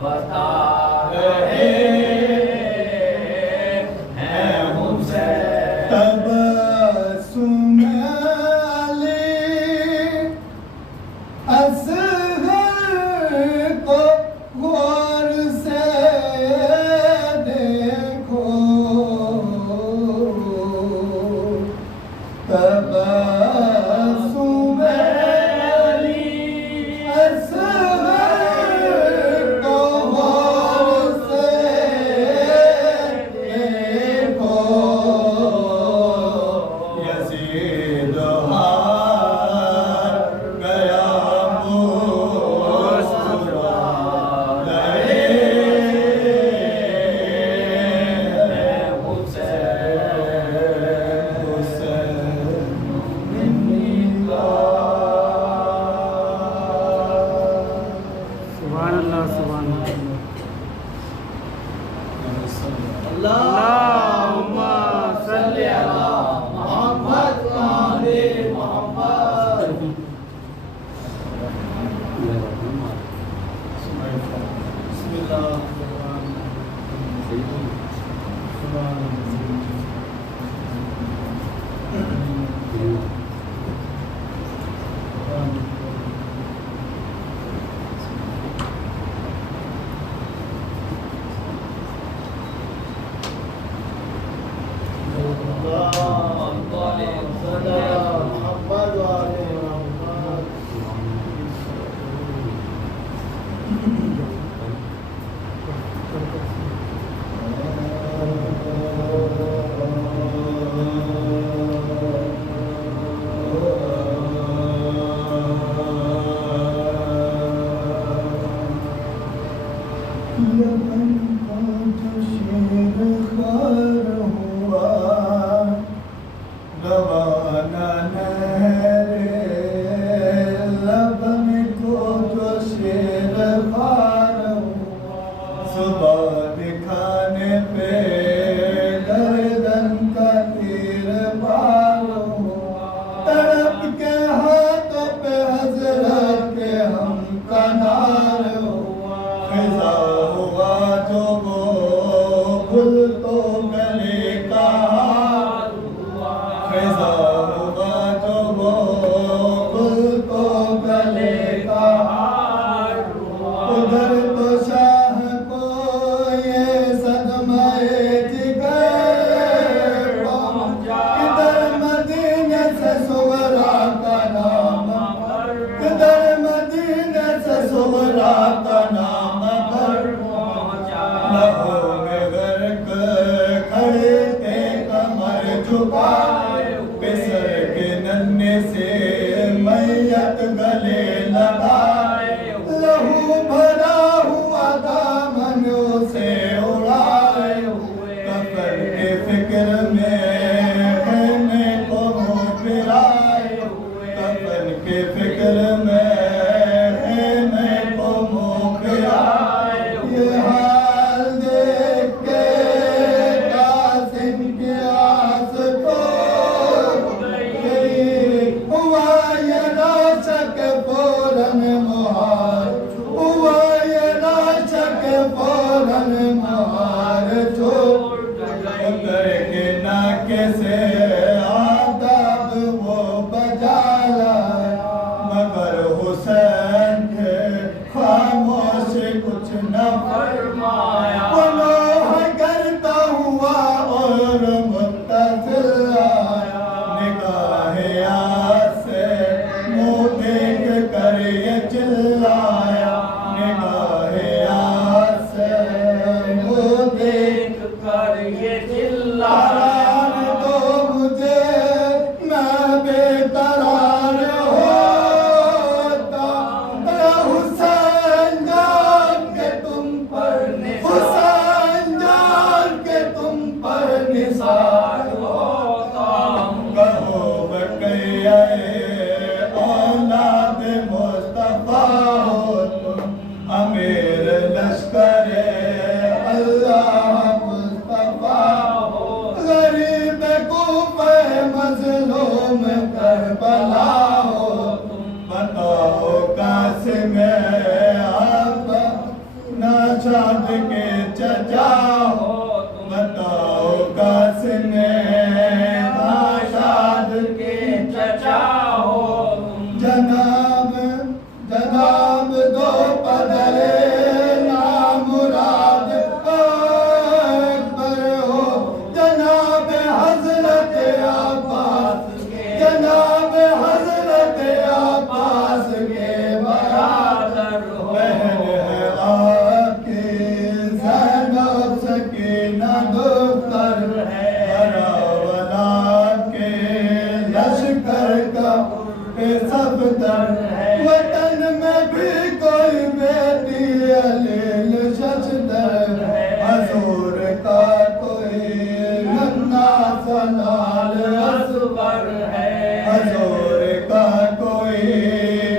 بتا رہے ہیں حسین تبسم علی اصغر کو غور سے دیکھو تبسم علی اصغر کو غور سے دیکھو یزید ہار گیا سبحان اللہ سبحان اللہ اللہم صلی علی محمد وآل محمد بسم اللہ الرحمن محمد وآل محمد یمن کا جو شیر خار ہوا روانہ نہر لبن کو جو شیر خار ہوا صبح دکھانے پہ گردن کا تیر بار ہوا تڑپ کے ہاتھوں پہ حضرت کے ہم کا نار ہوا خزا ہوا جو وہ گل تو گلے کا ہار ہوا خزا ہوا جو وہ گل تو گلے کا ہار ہوا ادھر تو شاہ کو یہ صدمہ جگر پہنچا ادھر مدینہ سے صغرا کا نام ادھر مدینہ سے صغرا کا نام پر لہو میں غرق کھڑے تھے کمر جھکائے پسر کے ننے سے میت گلے لگائے لہو بھرا ہوا دامن سے اڑائے کفن کے فکر میں خیمے کو منہ پھرائے کفن کے فکر میں خیمے کو منہ پھرائے یہ حال دیکھ کے قاسم کی آس ٹوٹ گئی ہوا یہ لاش کے فوراً مہار ہوا یہ لاش کے فوراً مہار چھوٹ اتر کے ناکے سے آداب وہ بجا لایا مگر حسین تھے خاموش کچھ نہ فرمایا وہ لوح کرتا ہوا اور متصل آیا نگاہ یاد سے منہ دیکھ کر یہ چلایا نگاہ یاد سے منہ دیکھ کر یہ چلایا تو مجھے میں بے قرار ہوتا حسین جان کے تم پر ارشاد کے چچا ہو بتاؤ قاسم ارشاد کے چچا ہو جناب جناب دو پدر نامراد اکبر ہو جناب حضرت عباس جناب حضرت عباس کے برادر ہو بہن ہے آپ کی زینب سکینہ دختر ہے ہراولا کے لشکر کا صفدر ہے وطن میں بھی کوئی بیٹی علیل ششدر ہے حضور کا کوئی ننا سلال اصغر ہے حضور کا کوئی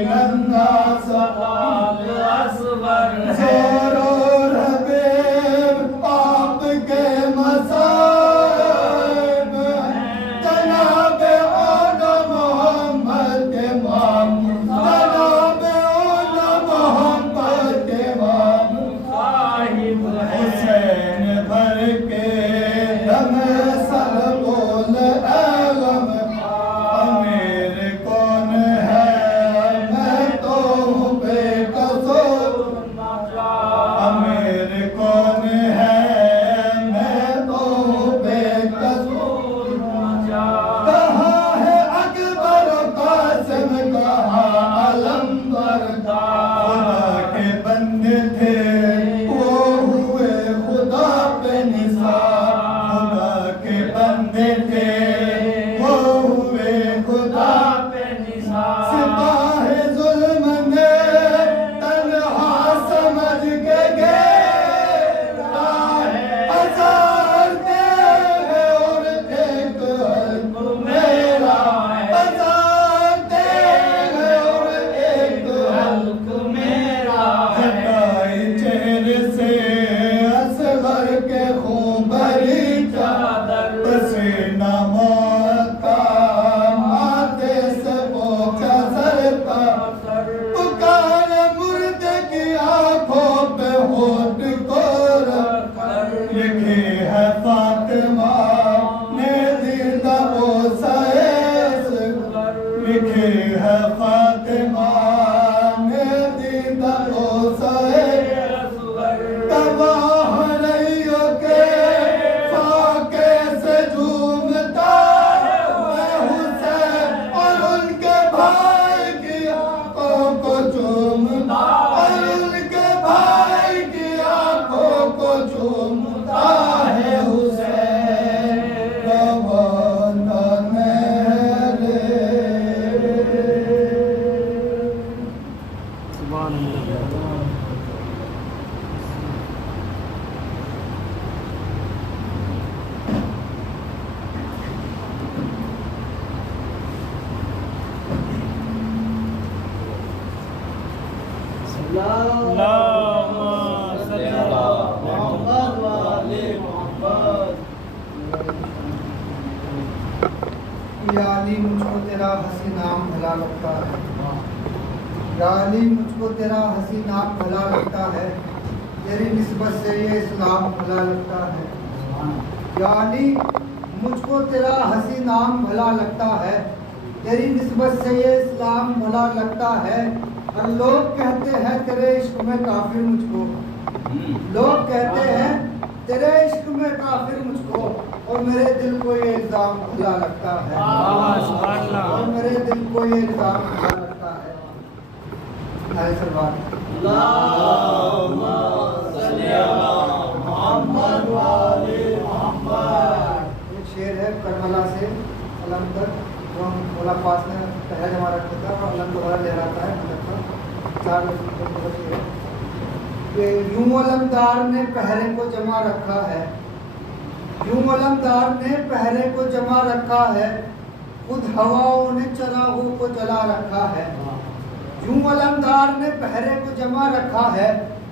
ننا سلال اصغر ہے زور و ربیب آپ کے مصائب جناب اون محمد کے ماموں جناب اون محمد کے ماموں صاحب حسین بھر کے دم سر بول اے غم امیر کون ہے میں تو ہوں بے قصور امیر کون ہے میں تو ہوں بے قصور کہاں ہے اکبر و قاسم کہاں علمبر خدا کے بندے تھے وہ ہوئے خدا پہ نثار خدا کے بندے تھے وہ ہوئے خدا پہ نثار سپاہ ظلم نے تنہا سمجھ کے گھیرا ہے ہزار تیغ اور ایک حلق میرا ہے ہزار تیغ اور ایک حلق میرا ہٹائی چہرے سے اصغر کے خون بھری چادر پسینہ موت کا ماتھے سے پہنچا سر پر پکار مردے کی آنکھوں پہ ہونٹ کو رکھ کر لکھی ہے فاطمہ نے دیدہ وہ سائز لکھی ہے فاطمہ نے دیدہ وہ سائز تباہ رہیوں کے فاقے سے جھومتا ہے حسین اور ان کے بھائی کی آنکھوں کو چومتا اور ان کے بھائی کی آنکھوں کو چومتا ہے حسین روانہ میرے سبحان اللہ اللهم صل على محمد وآل محمد یا علی مجھ کو تیرا ہنسی نام بھلا لگتا ہے یا علی مجھ کو تیرا ہنسی نام بھلا لگتا ہے تیری نسبت سے یہ اسلام بھلا لگتا ہے یا علی مجھ کو تیرا ہنسی نام بھلا لگتا ہے تیری نسبت سے یہ اسلام بھلا لگتا ہے اور لوگ کہتے ہیں تیرے عشق میں کافر مجھ کو لوگ کہتے ہیں تیرے عشق میں کافر مجھ کو اور میرے دل کو یہ الزام بھلا لگتا ہے سبحان اللہ اور میرے دل کو یہ الزام بھلا لگتا ہے نائے سلوات اللهم صل على محمد وآل محمد ایک شعر ہے کربلا سے علم تک جو ہم مولا پاس نے پہلا جمع رکھا تھا اور علم دوبارہ لہراتا ہے مطلب چار لفظ شعر ہے کہ یوں علمدار نے پہرے کو جمع رکھا ہے یوں علمدار نے پہرے کو جمع رکھا ہے خود ہواؤں نے چراغوں کو جلا رکھا ہے یوں علمدار نے پہرے کو جمع رکھا ہے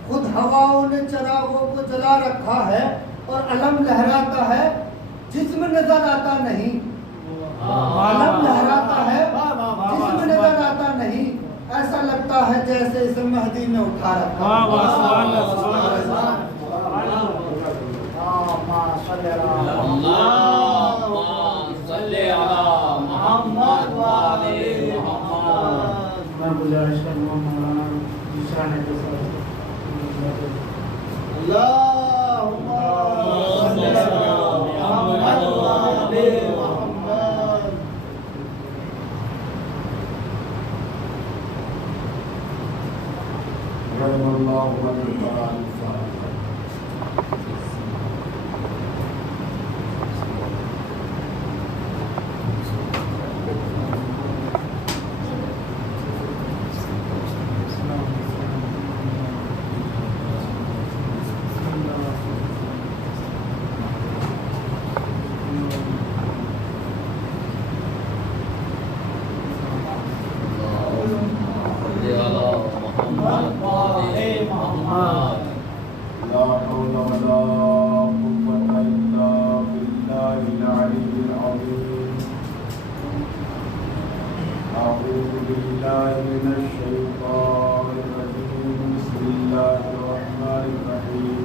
خود ہواؤں نے چراغوں کو جلا رکھا ہے اور علم لہراتا ہے جسم نظر آتا نہیں علم لہراتا ہے جسم نظر آتا نہیں ایسا لگتا ہے جیسے اسے مہدی نے اٹھا رکھا واہ واہ سبحان اللہ سبحان اللہ اللهم صل على محمد وآل محمد. رحم الله من القرآن الفاتحة. لا حول ولا قوة إلا بالله العلي العظيم. أعوذ بالله من الشيطان الرجيم. بسم الله الرحمن الرحيم.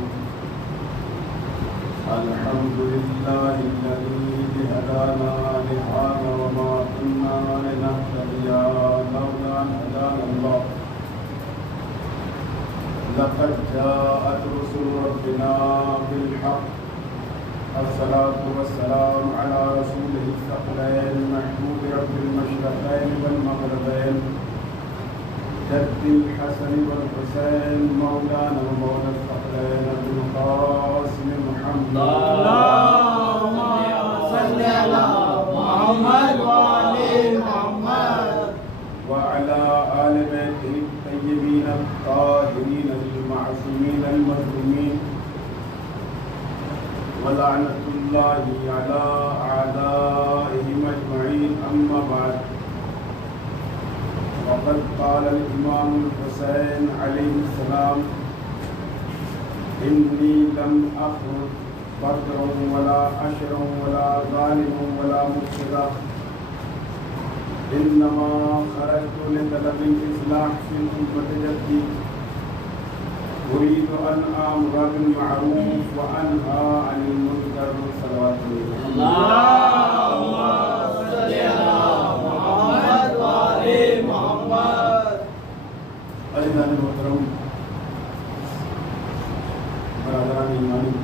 الحمد لله الذي هدانا لهذا وما كنا لنهتدي لولا أن هدانا الله. لقد جاءت رسل ربنا بالحق. الصلاة والسلام على رسوله الثقلين محمود رب المشرقين والمغربين جد الحسن والحسين مولانا ومولى الثقلين أبي القاسم محمد. اللهم صل على محمد وآل محمد وعلى آل بيته الطيبين الطاهرين المعصومين المظلومين. ولعنة الله على أعدائهم أجمعين. أما بعد، وقد قال الإمام الحسين عليه السلام: إني لم أخرج بدرا ولا أشرا ولا ظالما ولا مفسدا، إنما خرجت لطلب الإصلاح في الأمة جدي، أريد أن آمر بالمعروف وأنهى عن المنكر. صلوات اللهم صل على محمد وآل محمد. عزیزان محترم، برادران ایمانی،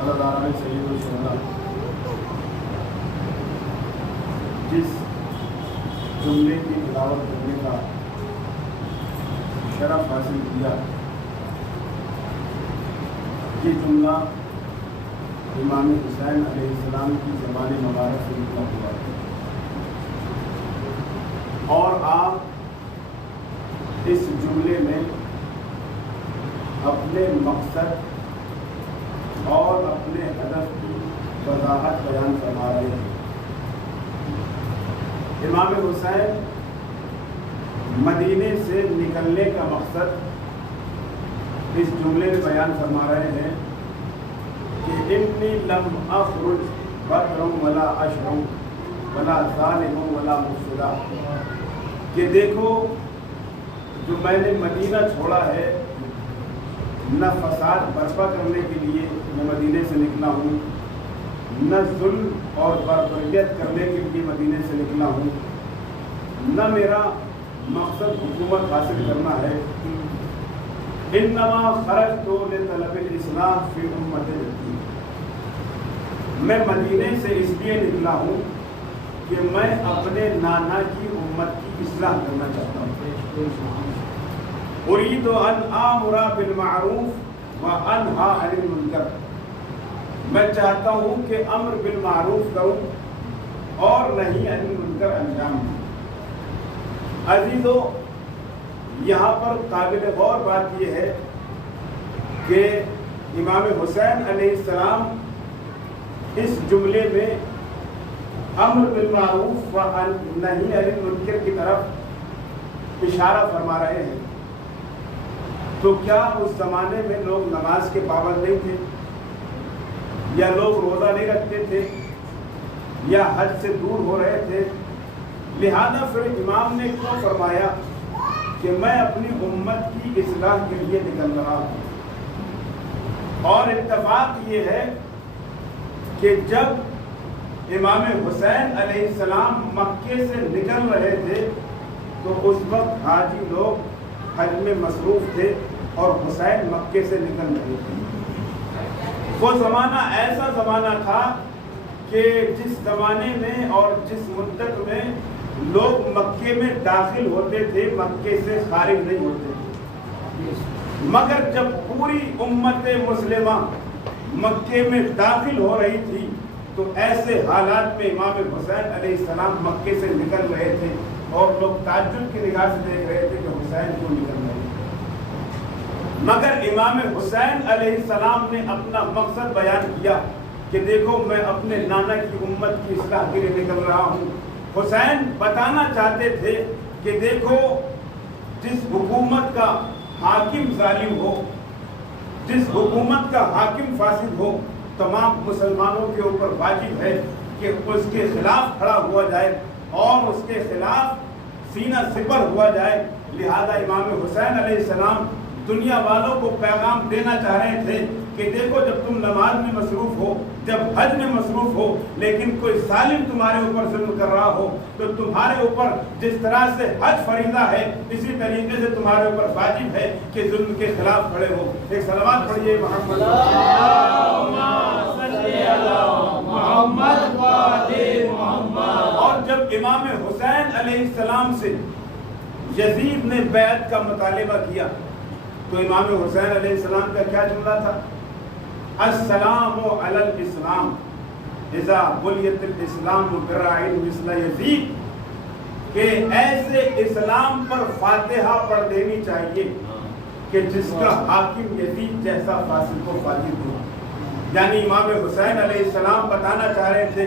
اللہ تعالیٰ نے سید الشہداء جس جملے کی تلاوت کرنے کا شرف حاصل کیا، یہ جملہ امام حسین علیہ السلام کی زبان مبارک سے نکلا ہوا ہے، اور آپ اس جملے میں اپنے مقصد اور اپنے ہدف کی وضاحت بیان فرما رہے ہیں۔ امام حسین مدینے سے نکلنے کا مقصد اس جملے میں بیان فرما رہے ہیں کہ انی لم اخرج بدرا ولا اشرا ولا ظالما ولا مفسدا، کہ دیکھو جو میں نے مدینہ چھوڑا ہے، نہ فساد برپا کرنے کے لیے میں مدینے سے نکلا ہوں، نہ ظلم اور بربریت کرنے کے لیے مدینے سے نکلا ہوں، نہ میرا مقصد حکومت حاصل کرنا ہے۔ انما خرجت لطلب الاصلاح فی امت جدی، میں مدینے سے اس لیے نکلا ہوں کہ میں اپنے نانا کی امت کی اصلاح کرنا چاہتا ہوں۔ اريد ان آمر بالمعروف وانہی عن المنکر، میں چاہتا ہوں کہ امر بالمعروف کروں اور نہی عن المنکر انجام دوں۔ عزیزو، یہاں پر قابل غور بات یہ ہے کہ امام حسین علیہ السلام اس جملے میں امر بالمعروف و نہی عن المنکر کی طرف اشارہ فرما رہے ہیں۔ تو کیا اس زمانے میں لوگ نماز کے پابند نہیں تھے، یا لوگ روزہ نہیں رکھتے تھے، یا حج سے دور ہو رہے تھے؟ لہذا پھر امام نے کیوں فرمایا کہ میں اپنی امت کی اصلاح کے لیے نکل رہا ہوں؟ اور اتفاق یہ ہے کہ جب امام حسین علیہ السلام مکے سے نکل رہے تھے تو اس وقت حاجی لوگ حج میں مصروف تھے اور حسین مکے سے نکل رہے تھے۔ وہ زمانہ ایسا زمانہ تھا کہ جس زمانے میں اور جس مدت میں لوگ مکے میں داخل ہوتے تھے مکے سے خارج نہیں ہوتے تھے، مگر جب پوری امت مسلمہ مکے میں داخل ہو رہی تھی تو ایسے حالات میں امام حسین علیہ السلام مکے سے نکل رہے تھے اور لوگ تعجب کی نگاہ سے دیکھ رہے تھے کہ حسین کیوں نکل رہے تھے۔ مگر امام حسین علیہ السلام نے اپنا مقصد بیان کیا کہ دیکھو میں اپنے نانا کی امت کی اصلاح کے لیے نکل رہا ہوں۔ حسین بتانا چاہتے تھے کہ دیکھو جس حکومت کا حاکم ظالم ہو، جس حکومت کا حاکم فاسد ہو، تمام مسلمانوں کے اوپر واجب ہے کہ اس کے خلاف کھڑا ہوا جائے اور اس کے خلاف سینہ سپر ہوا جائے۔ لہذا امام حسین علیہ السلام دنیا والوں کو پیغام دینا چاہ رہے تھے کہ دیکھو جب تم نماز میں مصروف ہو، جب حج میں مصروف ہو، لیکن کوئی ظالم تمہارے اوپر ظلم کر رہا ہو تو تمہارے اوپر جس طرح سے حج فریضہ ہے اسی طریقے سے تمہارے اوپر واجب ہے کہ ظلم کے خلاف کھڑے ہو۔ ایک صلوات پڑھیے محمد اور جب امام حسین علیہ السلام سے یزید نے بیعت کا مطالبہ کیا تو امام حسین علیہ السلام کا کیا جملہ تھا؟ السلام علی الاسلام اذا بلیت الاسلام برائن مثل یزید، کہ ایسے اسلام پر فاتحہ پڑھ دینی چاہیے کہ جس کا حاکم یزید جیسا فاسق و فاجر ہو۔ یعنی امام حسین علیہ السلام بتانا چاہ رہے تھے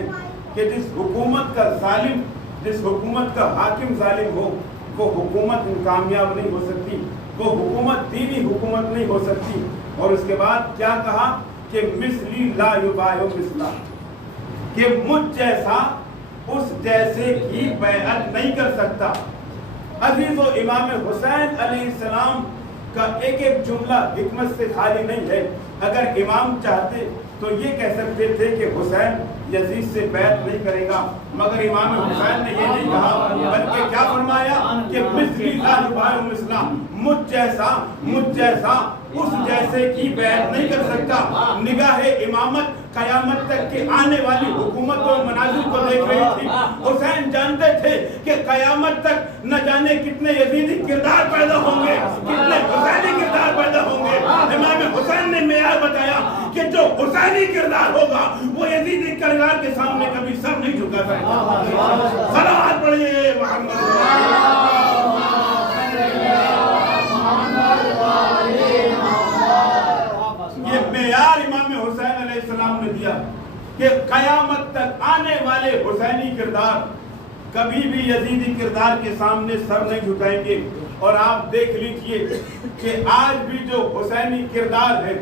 کہ جس حکومت کا ظالم، جس حکومت کا حاکم ظالم ہو وہ حکومت کامیاب نہیں ہو سکتی، وہ حکومت دینی حکومت نہیں ہو سکتی۔ اور اس کے بعد کیا کہا کہ مثلی لا یبایع مثلا، کہ مجھ جیسا اس جیسے کی بیعت نہیں کر سکتا۔ عزیزو امام حسین علیہ السلام کا ایک ایک جملہ حکمت سے خالی نہیں ہے۔ اگر امام چاہتے تو یہ کہہ سکتے تھے کہ حسین یزید سے بیعت نہیں کرے گا، مگر امام حسین نے یہ نہیں کہا بلکہ کیا فرمایا کہ مثلی لا یبایع مثلا، مجھ جیسا اس جیسے کی بیعت نہیں کر سکتا۔ نگاہ امامت قیامت تک کے آنے والی حکومت اور مناظر کو دیکھ رہی تھی۔ حسین جانتے تھے کہ قیامت تک نہ جانے کتنے یزیدی کردار پیدا ہوں گے، کتنے حسینی کردار پیدا ہوں گے۔ امام حسین نے معیار بتایا کہ جو حسینی کردار ہوگا وہ یزیدی کردار کے سامنے کبھی سر نہیں جھکا سکتا۔ صلوات پڑھیے محمد۔ یہ معیار امام حسین علیہ السلام نے دیا کہ قیامت تک آنے والے حسینی کردار کبھی بھی یزیدی کردار کے سامنے سر نہیں جھکائیں گے۔ اور آپ دیکھ لیجئے کہ آج بھی جو حسینی کردار ہے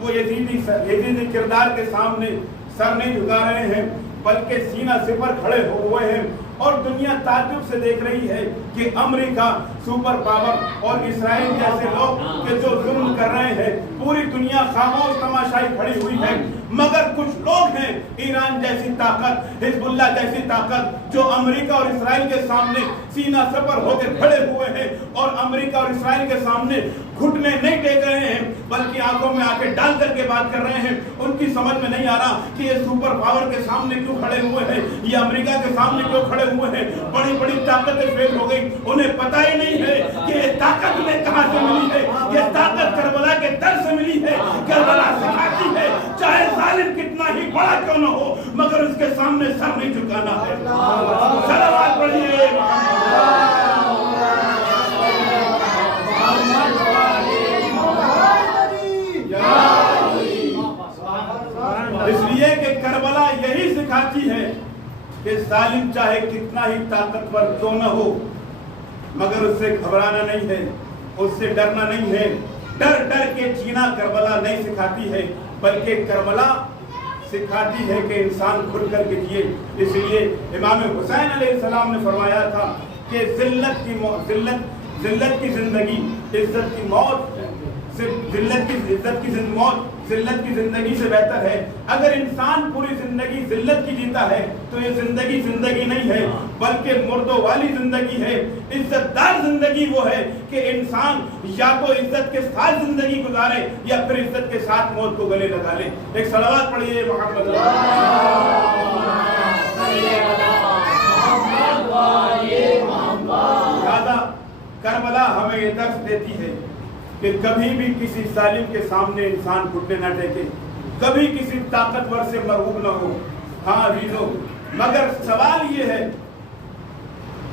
وہ یزیدی کردار کے سامنے سر نہیں جھکا رہے ہیں بلکہ سینہ سپر کھڑے ہوئے ہیں۔ اور دنیا تعجب سے دیکھ رہی ہے کہ امریکہ سپر پاور اور اسرائیل جیسے لوگ کہ جو ظلم کر رہے ہیں، پوری دنیا خاموش تماشائی کھڑی ہوئی ہے، مگر کچھ لوگ ہیں ایران جیسی طاقت، حزب اللہ جیسی طاقت جو امریکہ اور اسرائیل کے سامنے سینہ سپر ہو کے کھڑے ہوئے ہیں اور امریکہ اور اسرائیل کے سامنے گھٹنے نہیں ٹیک رہے ہیں بلکہ آنکھوں میں آنکھیں ڈال کر کے بات کر رہے ہیں۔ ان کی سمجھ میں نہیں آ رہا کہ یہ سپر پاور کے سامنے کیوں کھڑے ہوئے ہیں، یہ امریکہ کے سامنے کیوں کھڑے ہوئے ہیں۔ بڑی بڑی طاقتیں فیل ہو گئی، انہیں پتہ ہی نہیں ہے کہ یہ طاقت انہیں کہاں سے ملی ہے۔ یہ طاقت کربلا کے در سے ملی ہے۔ کربلا سکھاتی ہے چاہے ظالم کتنا ہی بڑا کیوں نہ ہو مگر اس کے سامنے سر نہیں جھکانا ہے۔ صلوات پڑھیے۔ اس لیے کہ کربلا یہی سکھاتی ہے کہ ظالم چاہے کتنا ہی طاقتور کیوں نہ ہو مگر اس سے گھبرانا نہیں ہے، اس سے ڈرنا نہیں ہے۔ ڈر ڈر کے جینا کربلا نہیں سکھاتی ہے بلکہ کربلا سکھاتی ہے کہ انسان کھل کر کے جیے۔ اس لیے امام حسین علیہ السلام نے فرمایا تھا کہ ذلت کی زندگی، عزت کی موت، ذلت کی زندگی سے بہتر ہے. اگر انسان پوری زندگی ذلت کی جیتا ہے تو یہ زندگی نہیں ہے بلکہ مردوں والی زندگی ہے. عزت دار زندگی وہ ہے کہ انسان یا تو عزت کے ساتھ زندگی گزارے یا پھر عزت کے ساتھ موت کو گلے لگا لے. ایک صلوات پڑھیے محمد کربلا ہمیں یہ درس دیتی ہے کہ کبھی بھی کسی ظالم کے سامنے انسان گھٹنے نہ ٹیکے, کبھی کسی طاقتور سے مرعوب نہ ہو. ہاں عزیزو, مگر سوال یہ ہے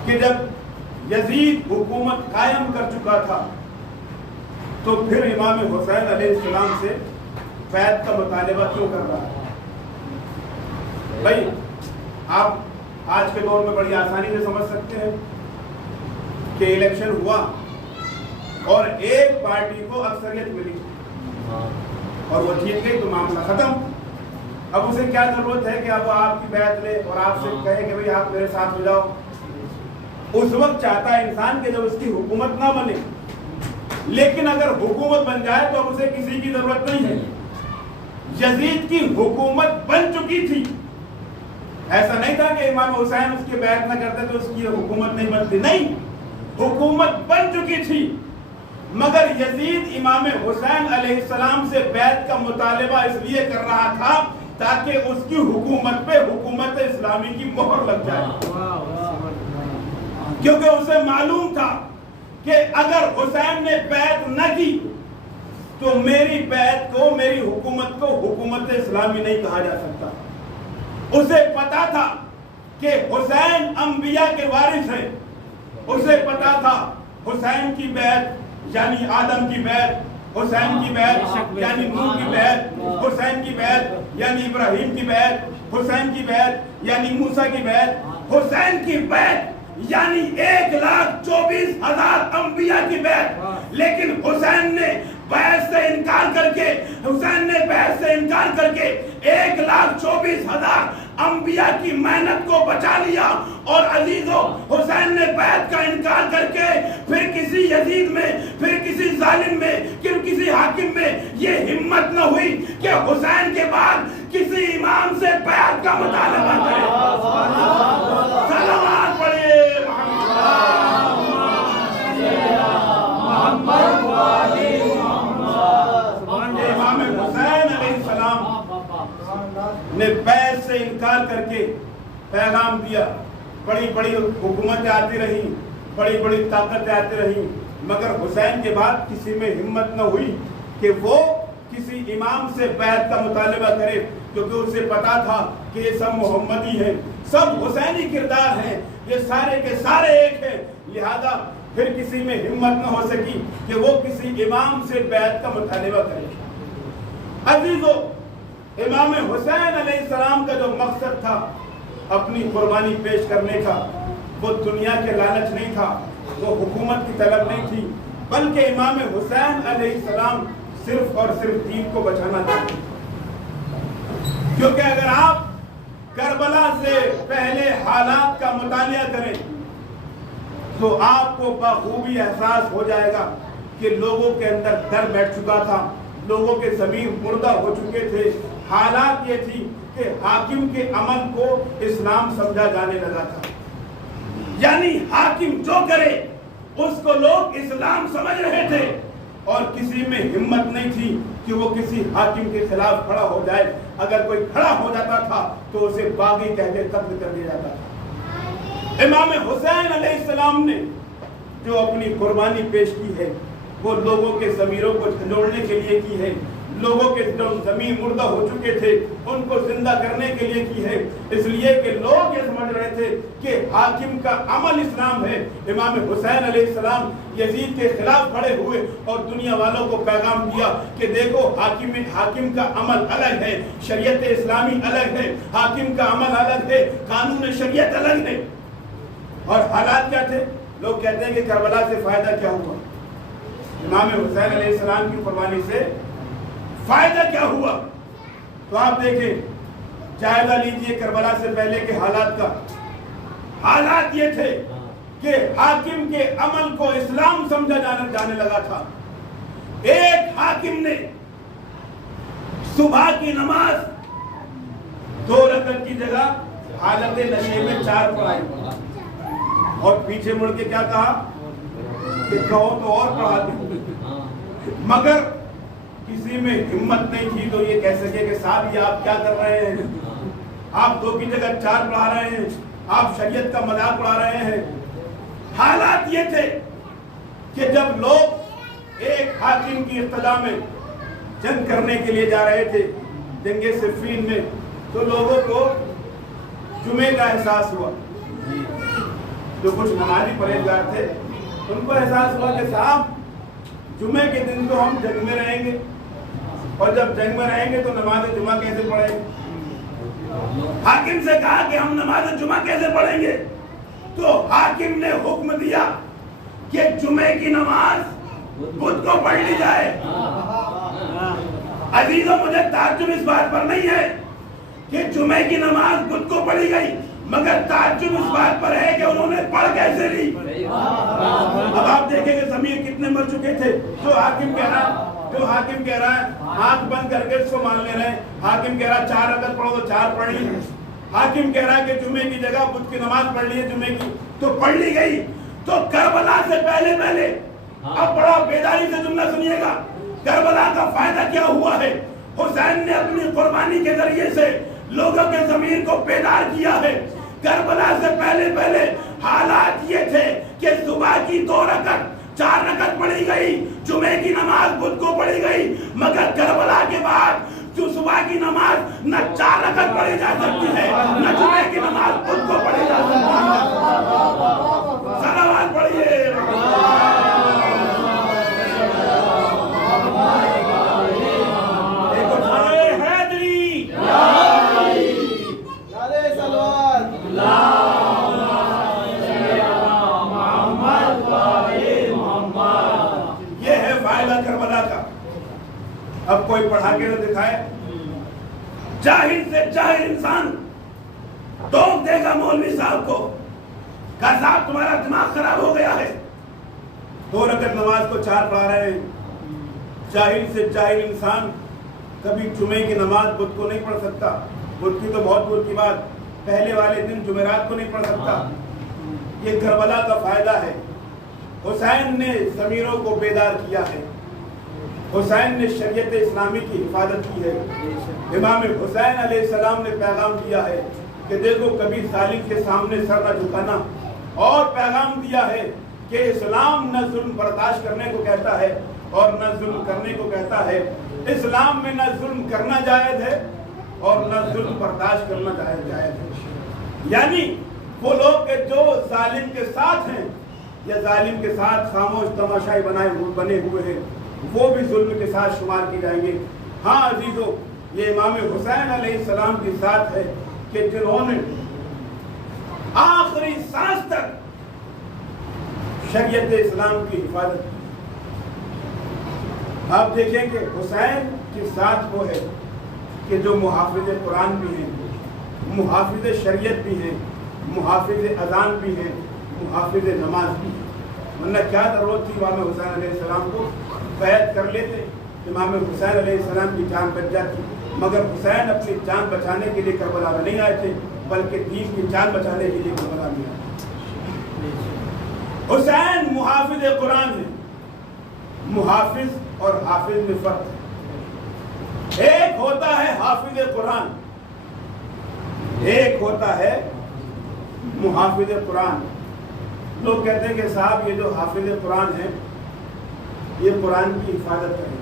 کہ جب یزید حکومت قائم کر چکا تھا تو پھر امام حسین علیہ السلام سے بیعت کا مطالبہ کیوں کر رہا ہے؟ بھائی آپ آج کے دور میں بڑی آسانی سے سمجھ سکتے ہیں کہ الیکشن ہوا اور ایک پارٹی کو اکثریت ملی اور وہ جیت گئی تو معاملہ ختم. اب اسے کیا ضرورت ہے کہ اب وہ آپ کی بیعت لے اور آپ سے کہے کہ بھئی آپ میرے ساتھ ہو جاؤ. اس وقت چاہتا ہے انسان کہ جب اس کی حکومت نہ بنے, لیکن اگر حکومت بن جائے تو اب اسے کسی کی ضرورت نہیں ہے. یزید کی حکومت بن چکی تھی, ایسا نہیں تھا کہ امام حسین اس کی بیعت نہ کرتے تو اس کی حکومت نہیں بنتی, نہیں, حکومت بن چکی تھی. مگر یزید امام حسین علیہ السلام سے بیعت کا مطالبہ اس لیے کر رہا تھا تاکہ اس کی حکومت پہ حکومت اسلامی کی مہر لگ جائے, کیونکہ اسے معلوم تھا کہ اگر حسین نے بیعت نہ کی تو میری بیعت کو, میری حکومت کو حکومت اسلامی نہیں کہا جا سکتا. اسے پتا تھا کہ حسین انبیاء کے وارث ہیں, اسے پتا تھا حسین کی بیعت یعنی آدم کی بیعت, حسین کی بیعت یعنی نوح کی بیعت, حسین کی بیعت یعنی ابراہیم کی بیعت, حسین کی بیعت یعنی موسیٰ کی بیعت, حسین کی بیعت یعنی 1,24,000 انبیاء کی بیعت. لیکن حسین نے بیعت سے انکار کر کے 1,24,000 انبیاء کی محنت کو بچا لیا. اور عزیزو, حسین نے بیعت کا انکار کر کے پھر کسی یزید میں, پھر کسی ظالم میں, پھر کسی حاکم میں یہ ہمت نہ ہوئی کہ حسین کے بعد کسی امام سے بیعت کا مطالبہ کرے. صلوات پڑھیے محمد والی محمد. امام حسین علیہ السلام نے بیعت سے انکار کر کے پیغام دیا. بڑی بڑی حکومتیں آتی رہی, بڑی بڑی طاقتیں آتی رہی, مگر حسین کے بعد کسی میں ہمت نہ ہوئی کہ وہ کسی امام سے بیعت کا مطالبہ کرے, کیونکہ اسے پتا تھا کہ یہ سب محمدی ہیں, سب حسینی کردار ہیں, یہ سارے کے سارے ایک ہیں. لہذا پھر کسی میں ہمت نہ ہو سکی کہ وہ کسی امام سے بیعت کا مطالبہ کرے. عزیزو, امام حسین علیہ السلام کا جو مقصد تھا اپنی قربانی پیش کرنے کا, وہ دنیا کے لالچ نہیں تھا, وہ حکومت کی طلب نہیں تھی, بلکہ امام حسین علیہ السلام صرف اور صرف دین کو بچانا چاہتے. کیونکہ اگر آپ کربلا سے پہلے حالات کا مطالعہ کریں تو آپ کو بخوبی احساس ہو جائے گا کہ لوگوں کے اندر ڈر بیٹھ چکا تھا, لوگوں کے ضمیر مردہ ہو چکے تھے. حالات یہ تھی کہ حاکم کے عمل کو اسلام سمجھا جانے لگا تھا, یعنی حاکم جو کرے اس کو لوگ اسلام سمجھ رہے تھے, اور کسی میں ہمت نہیں تھی کہ وہ کسی حاکم کے خلاف کھڑا ہو جائے. اگر کوئی کھڑا ہو جاتا تھا تو اسے باغی کہہ کے قتل کر دیا جاتا تھا. امام حسین علیہ السلام نے جو اپنی قربانی پیش کی ہے وہ لوگوں کے ضمیروں کو جھنجھوڑنے کے لیے کی ہے, لوگوں کے جو ضمیر مردہ ہو چکے تھے ان کو زندہ کرنے کے لیے کی ہے. اس لیے کہ لوگ یہ سمجھ رہے تھے کہ حاکم کا عمل اسلام ہے. امام حسین علیہ السلام یزید کے خلاف کھڑے ہوئے اور دنیا والوں کو پیغام دیا کہ دیکھو حاکم کا عمل الگ ہے, شریعت اسلامی الگ ہے, حاکم کا عمل الگ ہے, قانون شریعت الگ ہے. اور حالات کیا تھے؟ لوگ کہتے ہیں کہ کربلا سے فائدہ کیا ہوا, امام حسین علیہ السلام کی قربانی سے فائدہ کیا ہوا؟ تو آپ دیکھیں, جائزہ لیجئے کربلا سے پہلے کے حالات کا. حالات یہ تھے کہ حاکم کے عمل کو اسلام سمجھا جانے لگا تھا. ایک حاکم نے صبح کی نماز 2 رکعت کی جگہ حالت نشے میں 4 پڑھائی اور پیچھے مڑ کے کیا کہا کہ کہو تو اور پڑھا دوں، مگر کسی میں ہمت نہیں تھی تو یہ کہہ سکے کہ صاحب یہ آپ کیا کر رہے ہیں، آپ 2 کی جگہ 4 پڑھا رہے ہیں، آپ شریعت کا مذاق اڑا رہے ہیں۔ حالات یہ تھے کہ جب لوگ ایک حاکم کی اقتدا میں جنگ کرنے کے لیے جا رہے تھے جنگ صفین میں، تو لوگوں کو جمعے کا احساس ہوا، جو کچھ نمازی پرہیزگار تھے ان کو احساس ہوا کہ صاحب جمعے کے دن تو ہم جنگ میں رہیں گے، اور جب جنگ میں رہیں گے تو نماز جمعہ کیسے پڑھیں گے؟ حاکم سے کہا کہ ہم نماز جمعہ کیسے پڑھیں گے؟ تو حاکم نے حکم دیا کہ جمعے کی نماز بدھ کو پڑھ لی جائے۔ عزیزوں مجھے تعجب اس بات پر نہیں ہے کہ جمعے کی نماز بدھ کو پڑھی گئی، مگر تعجب اس بات پر ہے کہ انہوں نے پڑھ کیسے لی۔ اب آپ دیکھیں کہ ضمیر کتنے مر چکے تھے۔ جو حاکم کہہ رہا ہے آنکھ بند کر کے اس کو مان لے رہے ہیں، حاکم کہہ رہا ہے 4 رکعت پڑھو تو 4 پڑھ لی، حاکم کہہ رہا ہے کہ جمعے کی جگہ بدھ کی نماز پڑھ لی ہے جمعے کی، تو پڑھ لی گئی۔ تو کربلا سے پہلے اب بڑا بیداری سے جملہ سنیے گا، کربلا کا فائدہ کیا ہوا ہے؟ حسین نے اپنی قربانی کے ذریعے سے لوگوں کے ضمیر کو بیدار کیا ہے۔ کربلا سے پہلے حالات یہ تھے کہ صبح کی 2 رکعت 4 رکعت پڑھی گئی، جمعے کی نماز بدھ کو پڑھی گئی، مگر کربلا کے بعد جو صبح کی نماز نہ 4 رکعت پڑھی جا سکتی ہے نہ جمعے کی نماز بدھ کو پڑھی جا سکتی ہے۔ صلوات پڑھیے۔ کربلا کا اب کوئی پڑھا کے نہ دکھائے، جاہل سے جاہل انسان ٹوک دے گا مولوی صاحب کو، کہا صاحب تمہارا دماغ خراب ہو گیا ہے، 2 رکعت نماز کو 4 پڑھا رہے ہیں۔ جاہل سے جاہل انسان کبھی جمعے کی نماز بدھ کو نہیں پڑھ سکتا، بدھ کی تو بہت دور کی بات، پہلے والے دن جمعرات کو نہیں پڑھ سکتا۔ یہ کربلا کا فائدہ ہے۔ حسین نے ضمیروں کو بیدار کیا ہے، حسین نے شریعت اسلامی کی حفاظت کی ہے۔ امام حسین علیہ السلام نے پیغام دیا ہے کہ دیکھو کبھی ظالم کے سامنے سر نہ جھکانا، اور پیغام دیا ہے کہ اسلام نہ ظلم برداشت کرنے کو کہتا ہے اور نہ ظلم کرنے کو کہتا ہے۔ اسلام میں نہ ظلم کرنا جائز ہے اور نہ ظلم برداشت کرنا جائز ہے۔ یعنی وہ لوگ کہ جو ظالم کے ساتھ ہیں یا ظالم کے ساتھ خاموش تماشائی بنے ہوئے ہیں، وہ بھی ظلم کے ساتھ شمار کی جائیں گے۔ ہاں عزیزو، یہ امام حسین علیہ السلام کی ذات ہے کہ جنہوں نے آخری سانس تک شریعت اسلام کی حفاظت کی۔ آپ دیکھیں کہ حسین کی ذات وہ ہے کہ جو محافظ قرآن بھی ہیں، محافظ شریعت بھی ہیں، محافظ اذان بھی ہیں، محافظ نماز بھی ہیں۔ ورنہ کیا ضرورت تھی امام حسین علیہ السلام کو؟ بیعت کر لیتے، امام حسین علیہ السلام کی جان بچ جاتی، مگر حسین اپنی جان بچانے کے لیے کربلا میں نہیں آئے تھے، بلکہ دین کی جان بچانے کے لیے کربلا میں آئے۔ حسین محافظ قرآن ہے۔ محافظ اور حافظ میں فرق ہے۔ ایک ہوتا ہے حافظ قرآن، ایک ہوتا ہے محافظ قرآن۔ لوگ کہتے ہیں کہ صاحب یہ جو حافظ قرآن ہے یہ قرآن کی حفاظت کریں۔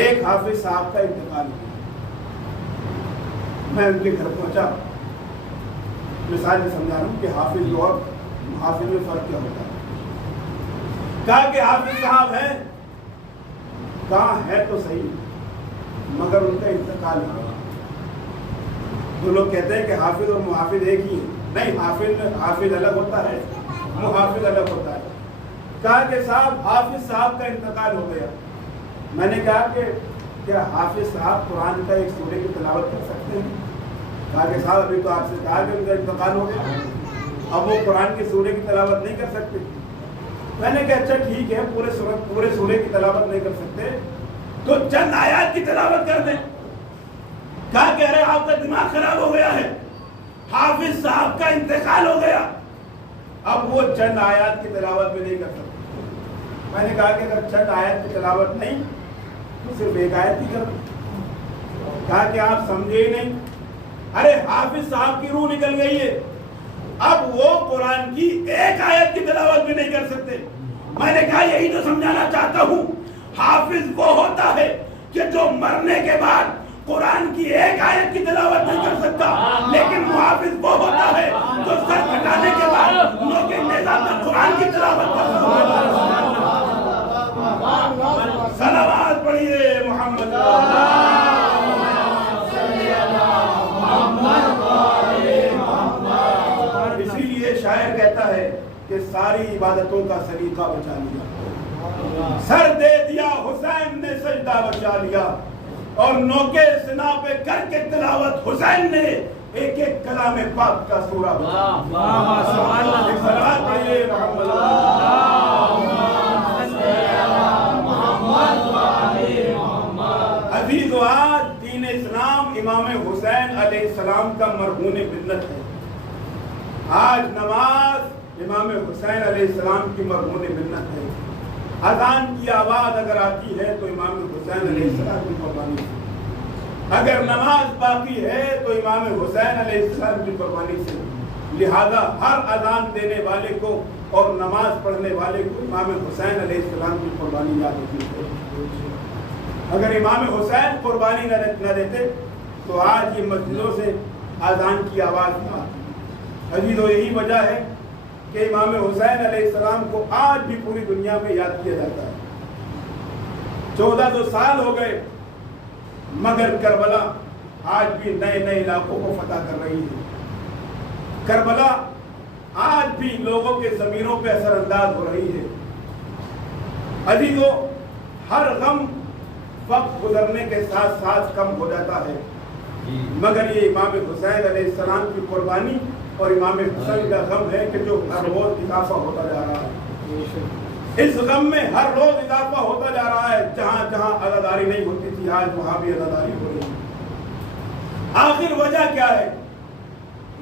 ایک حافظ صاحب کا انتقال ہوا، میں ان کے گھر پہنچا، مثال میں سمجھا رہا ہوں کہ حافظ اور محافظ میں فرق کیا ہوتا ہے۔ کہا کہ حافظ صاحب ہیں، کہاں ہے تو صحیح مگر ان کا انتقال ہوا۔ تو لوگ کہتے ہیں کہ حافظ اور محافظ ایک ہی ہے۔ نہیں، حافظ الگ ہوتا ہے، محافظ الگ ہوتا ہے۔ کہا کہ صاحب حافظ صاحب کا انتقال ہو گیا۔ میں نے کہا کہ کیا حافظ صاحب قرآن کا ایک سورے کی تلاوت کر سکتے ہیں؟ کہا کہ صاحب ابھی تو آپ سے کہا کہ ان کا انتقال ہو گیا، اب وہ قرآن کے سورے کی تلاوت نہیں کر سکتے۔ میں نے کہا اچھا ٹھیک ہے، پورے سورے کی تلاوت نہیں کر سکتے تو چند آیات کی تلاوت کر دیں. کہا کہہ رہے آپ کا دماغ خراب ہو گیا ہے، حافظ صاحب کا انتقال ہو گیا، اب وہ چند آیات کی تلاوت بھی نہیں کر سکتے. میں نے کہا کہ اگر چند آیت کی تلاوت نہیں تو صرف ایک آیت کی کر. کہا کہ آپ سمجھے ہی نہیں، ارے حافظ صاحب کی روح نکل گئی ہے، اب وہ قرآن کی ایک آیت کی تلاوت بھی نہیں کر سکتے. میں نے کہا یہی تو سمجھانا چاہتا ہوں، حافظ وہ ہوتا ہے کہ جو مرنے کے بعد قرآن کی ایک آیت کی تلاوت نہیں کر سکتا، لیکن محافظ وہ ہوتا ہے جو سر کٹانے کے بعد نوکے نیزہ تک قرآن کی تلاوت کر سکتا ہے. صلوات پڑھیے محمد. اسی لیے شاعر کہتا ہے کہ ساری عبادتوں کا سلیقہ بچا لیا، سر دے دیا حسین نے سجدہ بچا لیا، اور نوکے سنا پہ کر کے تلاوت حسین نے ایک ایک کلام پاک کا سورہ بچا لیا. صلوات پڑھیے محمد. عزیز و آج دین اسلام امام حسین علیہ السلام کا مرہون ملت ہے. آج نماز امام حسین علیہ السلام کی مرہون ملت ہے. اذان کی آواز اگر آتی ہے تو امام حسین علیہ السلام کی قربانی سے، اگر نماز باقی ہے تو امام حسین علیہ السلام کی قربانی سے. لہذا ہر اذان دینے والے کو اور نماز پڑھنے والے کو امام حسین علیہ السلام کی قربانی یاد ہوتی ہے. اگر امام حسین قربانی نہ دیتے تو آج یہ مسجدوں سے اذان کی آواز نہ آتی. عزیزو یہی وجہ ہے کہ امام حسین علیہ السلام کو آج بھی پوری دنیا میں یاد کیا جاتا ہے. 1400 سال ہو گئے مگر کربلا آج بھی نئے نئے علاقوں کو فتح کر رہی ہے. کربلا آج بھی لوگوں کے ضمیروں پہ اثر انداز ہو رہی ہے. عزیزو ہر غم وقت گزرنے کے ساتھ ساتھ کم ہو جاتا ہے، مگر یہ امام حسین علیہ السلام کی قربانی اور امام حسین کا غم ہے کہ جو ہر روز اضافہ ہوتا جا رہا ہے. اس غم میں ہر روز اضافہ ہوتا جا رہا ہے. جہاں جہاں عزاداری نہیں ہوتی تھی آج وہاں بھی عزاداری ہو رہی ہے. آخر وجہ کیا ہے؟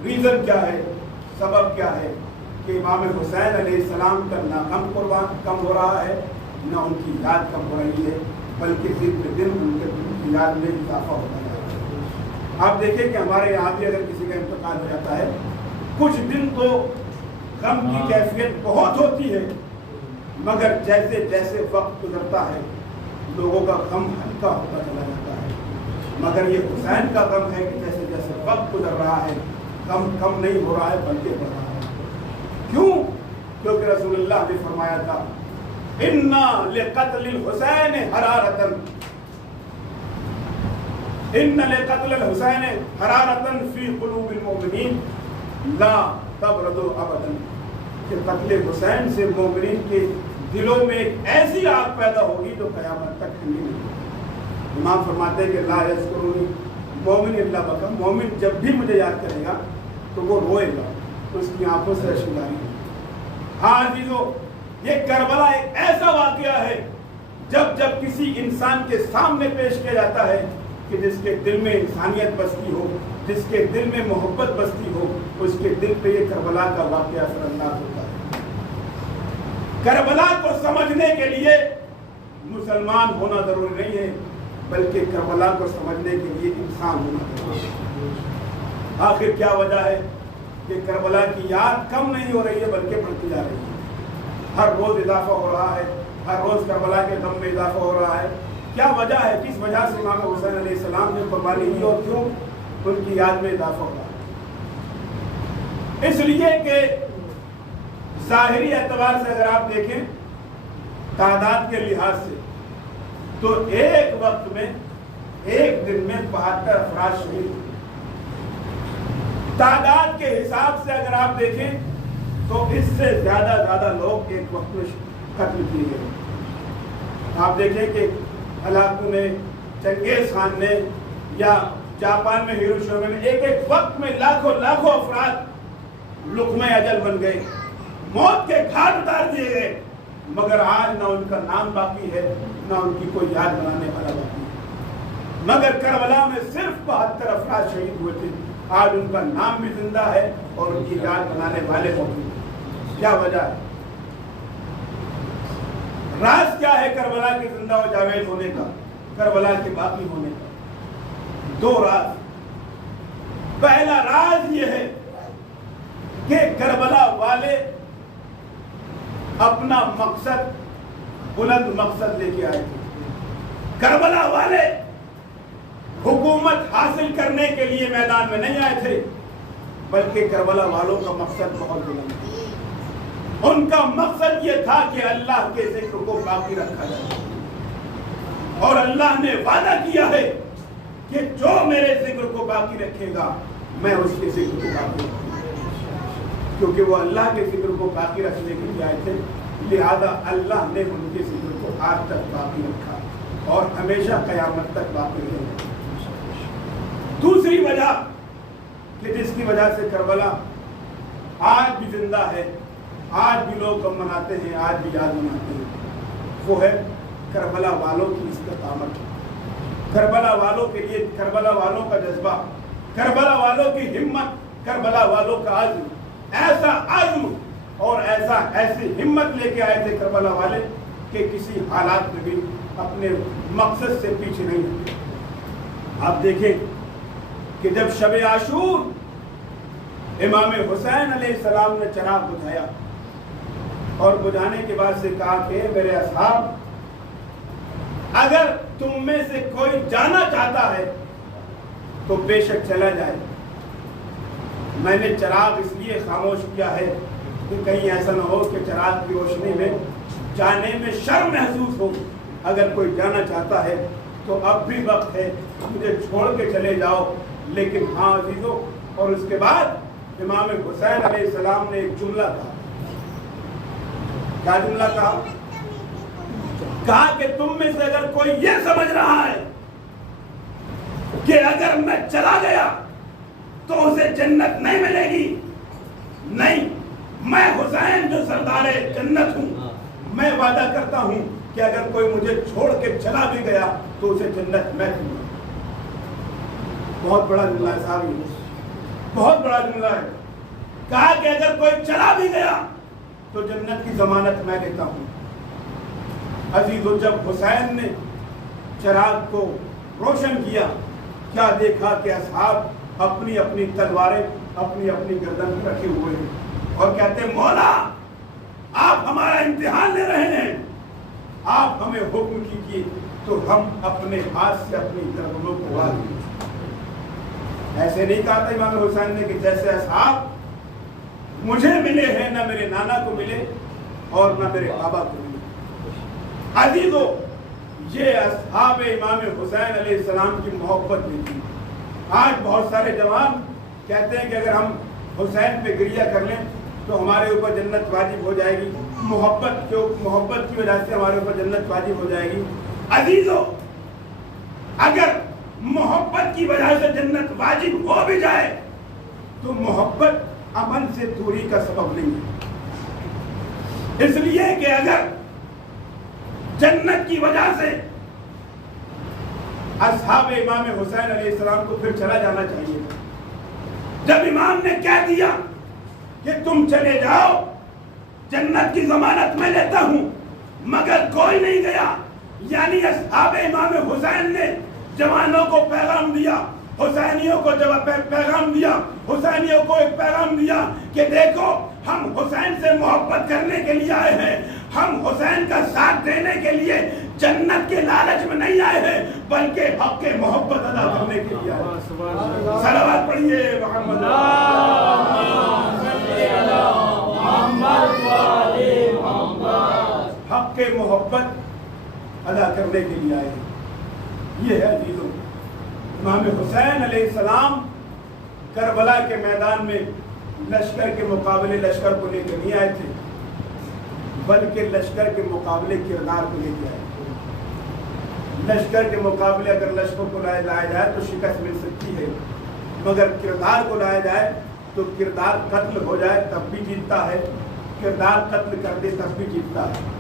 ریزن کیا ہے؟ سبب کیا ہے کہ امام حسین علیہ السلام کا نہ غم قربان کم ہو رہا ہے نہ ان کی یاد کم ہو رہی ہے، بلکہ دن پہ دن ان کی یاد میں اضافہ ہوتا جا رہا ہے. آپ دیکھیں کہ ہمارے یہاں بھی اگر کسی کا انتقال ہو جاتا ہے کچھ دن تو غم کی کیفیت بہت ہوتی ہے، مگر جیسے جیسے وقت گزرتا ہے لوگوں کا غم ہلکا ہوتا چلا جاتا ہے. مگر یہ حسین کا غم ہے کہ جیسے جیسے وقت گزر رہا ہے غم کم نہیں ہو رہا ہے بلکہ بڑھ رہا ہے. کیوں؟ کیونکہ رسول اللہ نے فرمایا تھا اِنَّا لِقَتْلِ الْحُسَيْنِ حَرَارَةً اِنَّ لِقَتْلِ الْحُسَيْنِ حَرَارَةً فِي قُلُوبِ الْمُؤْمِنِينَ لَا تَبْرَدُ أَبَدًا کہ قتل حسین سے مومنین کے دلوں میں ایک ایسی آگ پیدا ہوگی جو قیامت تک ٹھنڈی نہیں ہوگی. امام فرماتے ہیں کہ لا یذکرنی مومن الا بکا، مومن جب بھی مجھے یاد کرے گا تو وہ روئے گا، اس کی آنکھوں سے اشکباری ہے. ہاں عزیزو یہ کربلا ایک ایسا واقعہ ہے جب جب کسی انسان کے سامنے پیش کیا جاتا ہے کہ جس کے دل میں انسانیت بستی ہو، جس کے دل میں محبت بستی ہو، اس کے دل پہ یہ کربلا کا واقعہ اثر انداز ہوتا ہے. کربلا کو سمجھنے کے لیے مسلمان ہونا ضروری نہیں ہے بلکہ کربلا کو سمجھنے کے لیے انسان ہونا ضروری ہے. آخر کیا وجہ ہے کہ کربلا کی یاد کم نہیں ہو رہی ہے بلکہ بڑھتی جا رہی ہے. ہر روز اضافہ ہو رہا ہے، ہر روز کربلا کے غم میں اضافہ ہو رہا ہے. کیا وجہ ہے؟ کس وجہ سے امام حسین علیہ السلام نے قربانی دی اور کیوں ان کی یاد میں اضافہ ہو رہا ہے؟ اس لیے کہ ظاہری اعتبار سے اگر آپ دیکھیں تعداد کے لحاظ سے تو ایک وقت میں ایک دن میں 72 افراد شہید ہوئے. تعداد کے حساب سے اگر آپ دیکھیں تو اس سے زیادہ لوگ ایک وقت میں قتل کیے گئے. آپ دیکھیں کہ ہلاکو نے، چنگیز خان نے یا جاپان میں ہیروشیما میں ایک ایک وقت میں لاکھوں افراد لقمہ اجل بن گئے، موت کے گھاٹ اتار دیے گئے. مگر آج نہ ان کا نام باقی ہے نہ ان کی کوئی یاد بنانے والا باقی ہے. مگر کربلا میں صرف 72 افراد شہید ہوئے تھے. آج ان کا نام بھی زندہ ہے اور ان کی یاد بنانے والے موجود ہیں. کیا وجہ ہے؟ راز کیا ہے کربلا کے زندہ و جاوید ہونے کا، کربلا کے باقی ہونے کا؟ 2 راز. پہلا راز یہ ہے کہ کربلا والے اپنا مقصد، بلند مقصد لے کے آئے تھے. کربلا والے حکومت حاصل کرنے کے لیے میدان میں نہیں آئے تھے، بلکہ کربلا والوں کا مقصد بہت بلند تھا. ان کا مقصد یہ تھا کہ اللہ کے ذکر کو باقی رکھا جائے، اور اللہ نے وعدہ کیا ہے کہ جو میرے ذکر کو باقی رکھے گا میں اس کے ذکر کو باقی رکھوں گا. کیونکہ وہ اللہ کے ذکر کو باقی رکھنے کے لیے آئے تھے، لہذا اللہ نے ان کے ذکر کو آج تک باقی رکھا اور ہمیشہ قیامت تک باقی رہے گا. دوسری وجہ کہ جس کی وجہ سے کربلا آج بھی زندہ ہے، آج بھی لوگ غم مناتے ہیں، آج بھی یاد مناتے ہیں، وہ ہے کربلا والوں کی استقامت. کربلا والوں کے لیے، کربلا والوں کا جذبہ، کربلا والوں کی ہمت، کربلا والوں کا عزم. ایسا عزم اور ایسی ہمت لے کے آئے تھے کربلا والے کہ کسی حالات میں بھی اپنے مقصد سے پیچھے نہیں ہٹے. آپ دیکھیں کہ جب شب عاشور امام حسین علیہ السلام نے چراغ بجھایا اور بجھانے کے بعد سے کہا کہ میرے اصحاب، اگر تم میں سے کوئی جانا چاہتا ہے تو بے شک چلا جائے. میں نے چراغ اس لیے خاموش کیا ہے کہ کہیں ایسا نہ ہو کہ چراغ کی روشنی میں جانے میں شرم محسوس ہو. اگر کوئی جانا چاہتا ہے تو اب بھی وقت ہے، مجھے چھوڑ کے چلے جاؤ. لیکن ہاں عزیزو، اور اس کے بعد امام حسین علیہ السلام نے ایک جملہ کہا. کیا جملہ کہا؟ کہا کہ تم میں سے اگر کوئی یہ سمجھ رہا ہے کہ اگر میں چلا گیا تو اسے جنت نہیں ملے گی، نہیں، میں حسین جو سردار جنت ہوں، میں وعدہ کرتا ہوں کہ اگر کوئی مجھے چھوڑ کے چلا بھی گیا تو اسے جنت میں دوں گا. بہت بڑا جملہ ہے صاحب، بہت بڑا جملہ ہے. کہا کہ اگر کوئی چلا بھی گیا تو جنت کی ضمانت میں دیتا ہوں. عزیزو، جب حسین نے چراغ کو روشن کیا، کیا دیکھا کہ اصحاب اپنی اپنی تلواریں اپنی اپنی گردن پر رکھے ہوئے ہیں اور کہتے ہیں مولا آپ ہمارا امتحان لے رہے ہیں، آپ ہمیں حکم کیجیے تو ہم اپنے ہاتھ سے اپنی گردنوں کو اڑا دیں. ایسے نہیں کہا تھا امام حسین نے کہ جیسے اصحاب مجھے ملے ہیں نہ میرے نانا کو ملے اور نہ میرے بابا کو ملے. عزیزو، یہ اصحاب امام حسین علیہ السلام کی محبت بھی تھی. آج بہت سارے جوان کہتے ہیں کہ اگر ہم حسین پہ گریہ کر لیں تو ہمارے اوپر جنت واجب ہو جائے گی، محبت کی وجہ سے ہمارے اوپر جنت واجب ہو جائے گی. عزیزو، اگر محبت کی وجہ سے جنت واجب ہو بھی جائے تو محبت امن سے دوری کا سبب نہیں ہے. اس لیے کہ اگر جنت کی وجہ سے اصحاب امام حسین علیہ السلام کو پھر چلا جانا چاہیے. جب امام نے کہہ دیا کہ تم چلے جاؤ، جنت کی ضمانت میں لیتا ہوں، مگر کوئی نہیں گیا، یعنی اصحاب امام حسین نے جوانوں کو پیغام دیا، حسینیوں کو جب پیغام دیا، حسینیوں کو ایک پیغام دیا کہ دیکھو ہم حسین سے محبت کرنے کے لیے آئے ہیں، ہم حسین کا ساتھ دینے کے لیے جنت کے لالچ میں نہیں آئے ہیں بلکہ حق کے محبت ادا کرنے کے لیے آئے ہیں. صلوات پڑھیے محمد. حق کے محبت ادا کرنے کے لیے آئے ہیں. یہ ہے عزیزوں، امام حسین علیہ السلام کربلا کے میدان میں لشکر کے مقابلے لشکر کو لے کے نہیں آئے تھے، بلکہ لشکر کے مقابلے کردار کو لے کے آئے. لشکر کے مقابلے اگر لشکر کو لایا جائے تو شکست مل سکتی ہے، مگر کردار کو لایا جائے تو کردار قتل ہو جائے تب بھی جیتتا ہے، کردار قتل کر دے تب بھی جیتتا ہے.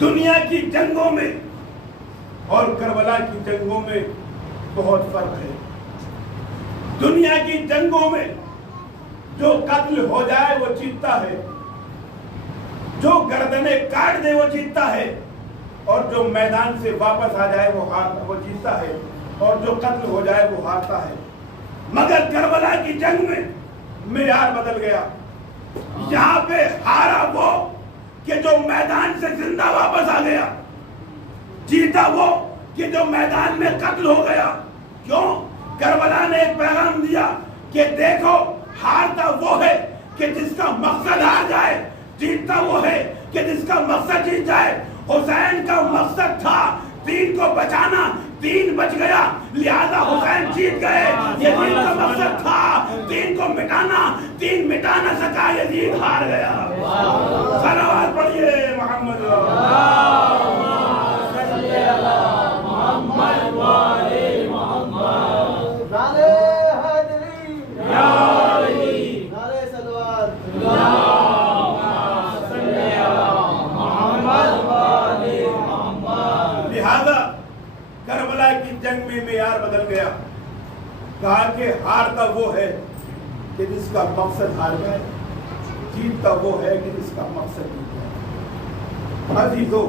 دنیا کی جنگوں میں اور کربلا کی جنگوں میں بہت فرق ہے. دنیا کی جنگوں میں جو قتل ہو جائے وہ جیتتا ہے, جو گردنیں کاٹ دے وہ جیتتا ہے, اور جو میدان سے واپس آ جائے وہ جیتتا ہے, اور جو قتل ہو جائے وہ ہارتا ہے. مگر کربلا کی جنگ میں معیار بدل گیا. یہاں پہ ہارا وہ کہ جو میدان سے زندہ واپس آ گیا, جیتا وہ کہ جو میدان میں قتل ہو گیا. کیوں؟ کربلا نے ایک پیغام دیا کہ دیکھو ہارتا وہ ہے کہ جس کا مقصد ہار جائے, جیتتا وہ ہے کہ جس کا مقصد جیت جائے. حسین کا مقصد تھا دین کو بچانا, دین بچ گیا لہذا حسین جیت گئے. یزید کا مقصد تھا دین کو مٹانا, دین مٹا نہ سکا, یزید ہار گیا. صلوات پڑھیے محمد. نعرے حیدری, نعرے صلوات, لہذا کربلا کی جنگ میں معیار بدل گیا. کہا کہ ہارتا وہ ہے کہ جس کا مقصد ہار جائے, جیتتا وہ ہے کہ جس کا مقصد جیت جائے. عزیزو,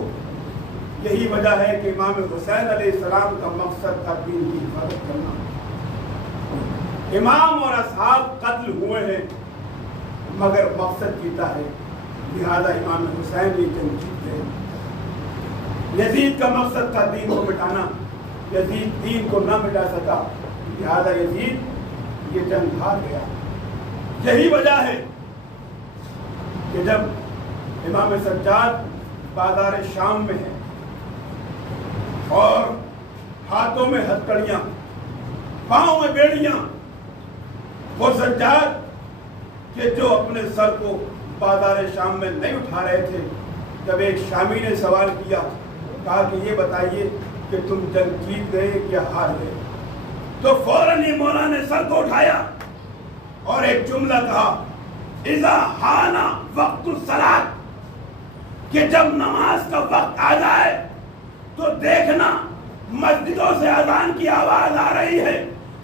یہی وجہ ہے کہ امام حسین علیہ السلام کا مقصد تھا دین کی حفاظت کرنا. امام اور اصحاب قتل ہوئے ہیں مگر مقصد جیتا ہے, لہذا امام حسین یہ جنگ جیت گئے. یزید کا مقصد تھا دین کو مٹانا, یزید دین کو نہ مٹا سکا, لہذا یزید یہ جنگ ہار گیا. یہی وجہ ہے کہ جب امام سجاد بازار شام میں ہیں اور ہاتھوں میں ہتھکڑیاں, پاؤں میں بیڑیاں, وہ سجاد کہ جو اپنے سر کو بازار شام میں نہیں اٹھا رہے تھے, جب ایک شامی نے سوال کیا, کہا کہ یہ بتائیے کہ تم جنگ جیت گئے یا ہار گئے, تو فوراً ہی مولا نے سر کو اٹھایا اور ایک جملہ کہا, اذا حانا وقت الصلاۃ, کہ جب نماز کا وقت آ جائے تو دیکھنا مسجدوں سے اذان کی آواز آ رہی ہے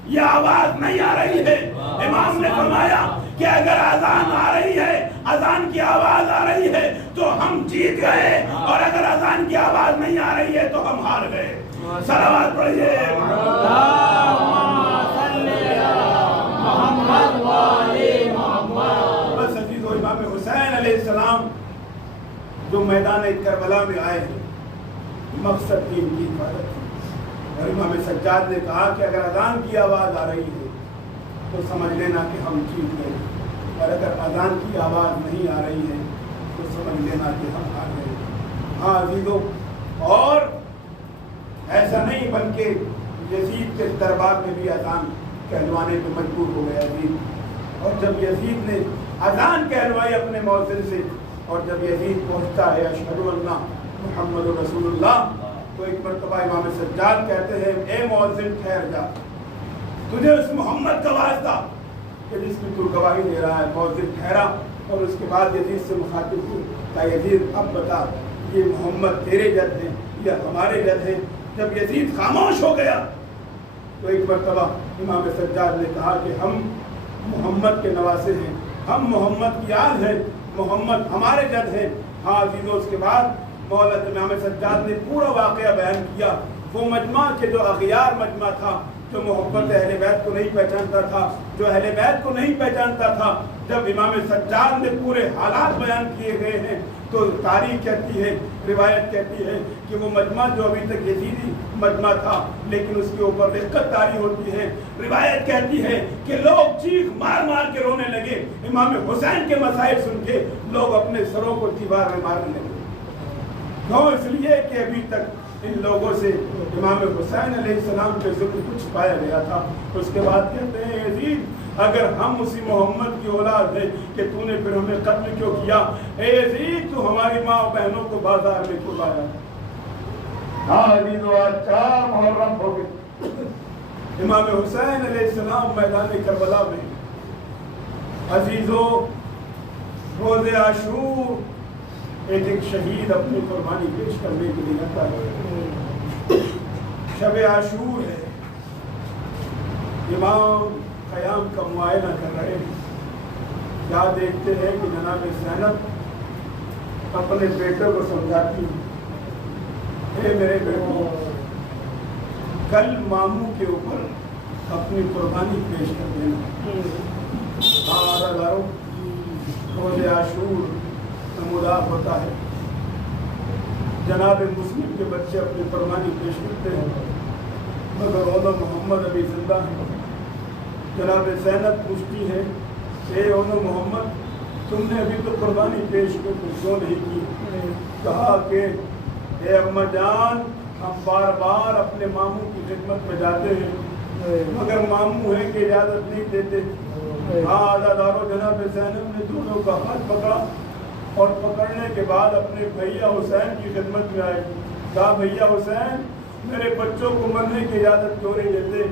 یا آواز نہیں آ رہی ہے. امام نے فرمایا کہ اگر اذان آ رہی ہے, اذان کی آواز آ رہی ہے تو ہم جیت گئے, اور اگر اذان کی آواز نہیں آ رہی ہے تو ہم ہار گئے. صلوات پڑھیے. بس عزیزو, امام حسین علیہ السلام جو میدان کربلا میں آئے ہیں مقصد دین کی حفاظت تھی. اور امام سجاد نے کہا کہ اگر اذان کی آواز آ رہی ہے تو سمجھ لینا کہ ہم جیت گئے, اور اگر اذان کی آواز نہیں آ رہی ہے تو سمجھ لینا کہ ہم ہار گئے. ہاں عزیزو, اور ایسا نہیں بلکہ یزید کے دربار میں بھی اذان کہلوانے پہ مجبور ہو گیا یزید. اور جب یزید نے اذان کہلوائی اپنے مؤذن سے, اور جب یزید پہنچتا ہے اشہد ان محمد رسول اللہ, تو ایک مرتبہ امام سجاد کہتے ہیں, اے مؤذن ٹھہر جا, تجھے اس محمد کا واسطہ کہ جس کی تو گواہی دے رہا ہے. مؤذن ٹھہرا اور اس کے بعد یزید سے مخاطب ہوئی, کہ یزید اب بتا یہ محمد تیرے جد ہیں یا ہمارے جد ہیں. جب یزید خاموش ہو گیا تو ایک مرتبہ امام سجاد نے کہا کہ ہم محمد کے نواسے ہیں, ہم محمد کی آل ہیں, محمد ہمارے جد ہیں. ہاں عزیزو, اس کے بعد مولا امام سجاد نے پورا واقعہ بیان کیا. وہ مجمع کے جو اغیار مجمع تھا, جو محبت اہل بیت کو نہیں پہچانتا تھا, جو اہل بیت کو نہیں پہچانتا تھا, جب امام سجاد نے پورے حالات بیان کیے گئے ہیں تو تاریخ کہتی ہے, روایت کہتی ہے کہ وہ مجمع جو ابھی تک یزیدی مجمع تھا لیکن اس کے اوپر دقت طاری ہوتی ہے. روایت کہتی ہے کہ لوگ چیخ مار مار کے رونے لگے. امام حسین کے مسائل سن کے لوگ اپنے سروں کو دیوار میں مارنے لگے. کیوں؟ اس لیے کہ ابھی تک ان لوگوں سے امام حسین علیہ السلام کے ذکر کچھ پایا گیا تھا. اس کے بعد کہتے ہیں یزید اگر ہم اسی محمد کی اولاد ہیں کہ تو نے پھر ہمیں قتل کیوں کیا؟ اے یزید تو ہماری ماں و بہنوں کو بازار میں کیوں لایا؟ ہاں عزیزو, آج 4 محرم ہو گئے, امام حسین علیہ السلام میدان کربلا میں. عزیزو, روز عاشور ایک شہید اپنی قربانی پیش کرنے کے لیے آتا ہے. شب عاشور ہے. امام قیام کا معائنہ کر رہے ہیں. کیا دیکھتے ہیں کہ جناب زینب اپنے بیٹے کو سمجھاتی ہے، اے میرے بیٹو، کل ماموں کے اوپر اپنی قربانی پیش کر دینا. روز عاشور نمودار ہوتا ہے. جناب مسلم کے بچے اپنی قربانی پیش کرتے ہیں، مگر اولو محمد ابھی زندہ ہے. جناب زینب پوچھتی ہے، اے اولو محمد، تم نے ابھی تو قربانی پیش کیوں نہیں کی؟ کہا کہ اے اماں جان، ہم بار بار اپنے ماموں کی خدمت میں جاتے ہیں، مگر ماموں ہے کہ اجازت نہیں دیتے. عزادارو، جناب زینب نے دونوں کا ہاتھ پکڑا اور پکڑنے کے بعد اپنے بھیا حسین کی خدمت میں آئے. کہا، بھیا حسین، میرے بچوں کو مرنے کی اجازت کیوں نہیں دیتے؟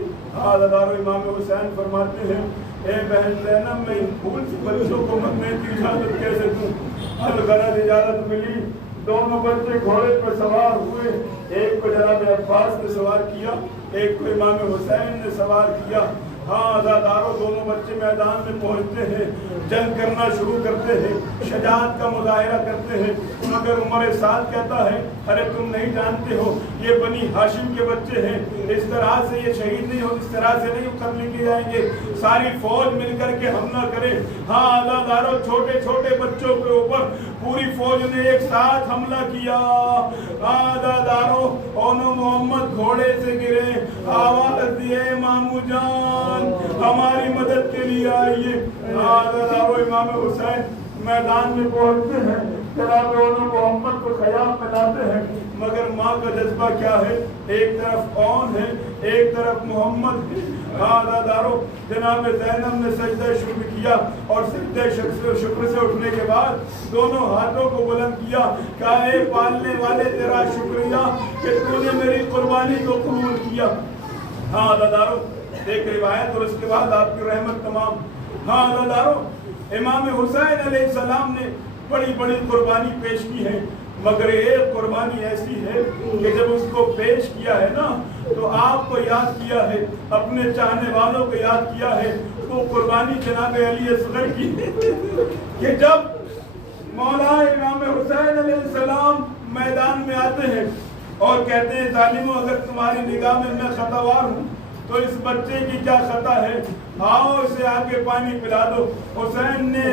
عزادارو، امام حسین فرماتے ہیں، اے بہن زینب، میں ان پھول سے بچوں کو مرنے کی اجازت کیسے دوں؟ الغرض اجازت ملی. دونوں بچے گھوڑے پر سوار ہوئے. ایک کو جناب عباس نے سوار کیا، ایک کو امام حسین نے سوار کیا. عزادارو، دونوں بچے میدان میں پہنچتے ہیں، جنگ کرنا شروع کرتے ہیں، شجاعت کا مظاہرہ کرتے ہیں. مگر عمر سعد کہتا ہے، ارے تم نہیں جانتے ہو، یہ بنی ہاشم کے بچے ہیں، اس طرح سے یہ شہید نہیں ہو، اس طرح سے نہیں قتل کیے جائیں گے. ساری فوج مل کر کے حملہ کرے. عزادارو، چھوٹے چھوٹے بچوں کے اوپر پوری فوج نے ایک ساتھ حملہ کیا. عزادارو، اونو محمد گھوڑے سے گرے، آواز دیے، مامو جان ہماری مدد کے لیے آئیے. عزادارو، امام حسین میدان میں پہنچتے ہیں، جناب اونو محمد کو خیام میں لاتے ہیں. مگر ماں کا جذبہ کیا ہے؟ ایک طرف اون ہے، ایک طرف محمد ہے. عزادارو، جناب زینب نے سجدہ شکر کیا اور سجدہ شکر سے اٹھنے کے بعد دونوں ہاتھوں کو بلند کیا. کہا، اے پالنے والے، تیرا شکریہ کہ تو نے میری قربانی کو قبول کیا. عزادارو، ایک روایت اور اس کے بعد آپ کی رحمت تمام. عزادارو، امام حسین علیہ السلام نے بڑی بڑی قربانی پیش کی ہے، مگر ایک قربانی ایسی ہے کہ جب اس کو پیش کیا ہے نا تو آپ کو یاد کیا ہے، اپنے چاہنے والوں کو یاد کیا ہے. وہ قربانی جناب علی اصغر کی کہ جب مولا امام حسین علیہ السلام میدان میں آتے ہیں اور کہتے ہیں، ظالموں، اگر تمہاری نگاہ میں خطاوار ہوں تو اس بچے کی کیا خطا ہے، آؤ اسے آگے پانی پلا دو. حسین نے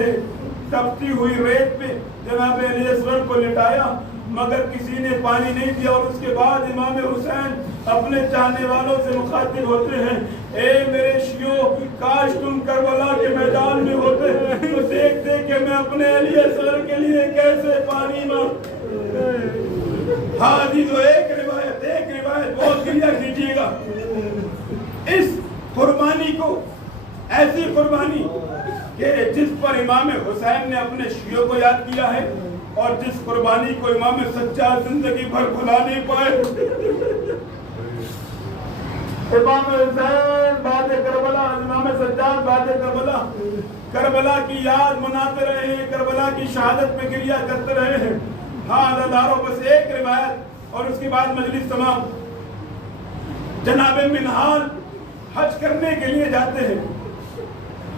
تپتی ہوئی ریت پہ جناب علی اصغر کو لٹایا، مگر کسی نے پانی نہیں دیا. اور اس کے بعد امام حسین اپنے چاہنے والوں سے مخاطب ہوتے ہیں، اے میرے شیعوں، کاش تم کربلا کے میدان میں ہوتے تو دیکھتے کہ میں اپنے علی اصغر کے لیے کیسے پانی عزیزو، ایک روایت بہت کلیئر کیجیے گا. اس قربانی کو، ایسی قربانی کہ جس پر امام حسین نے اپنے شیعوں کو یاد کیا ہے اور جس قربانی کو امام سجاد زندگی بھر بھلا نہیں پائے. امام حسین بعد کربلا، امام سجاد بعد کربلا، کربلا کی یاد مناتے رہے ہیں، کربلا کی شہادت میں گریہ کرتے رہے ہیں. عزادارو، بس ایک روایت اور اس کے بعد مجلس تمام. جناب منہال حج کرنے کے لیے جاتے ہیں.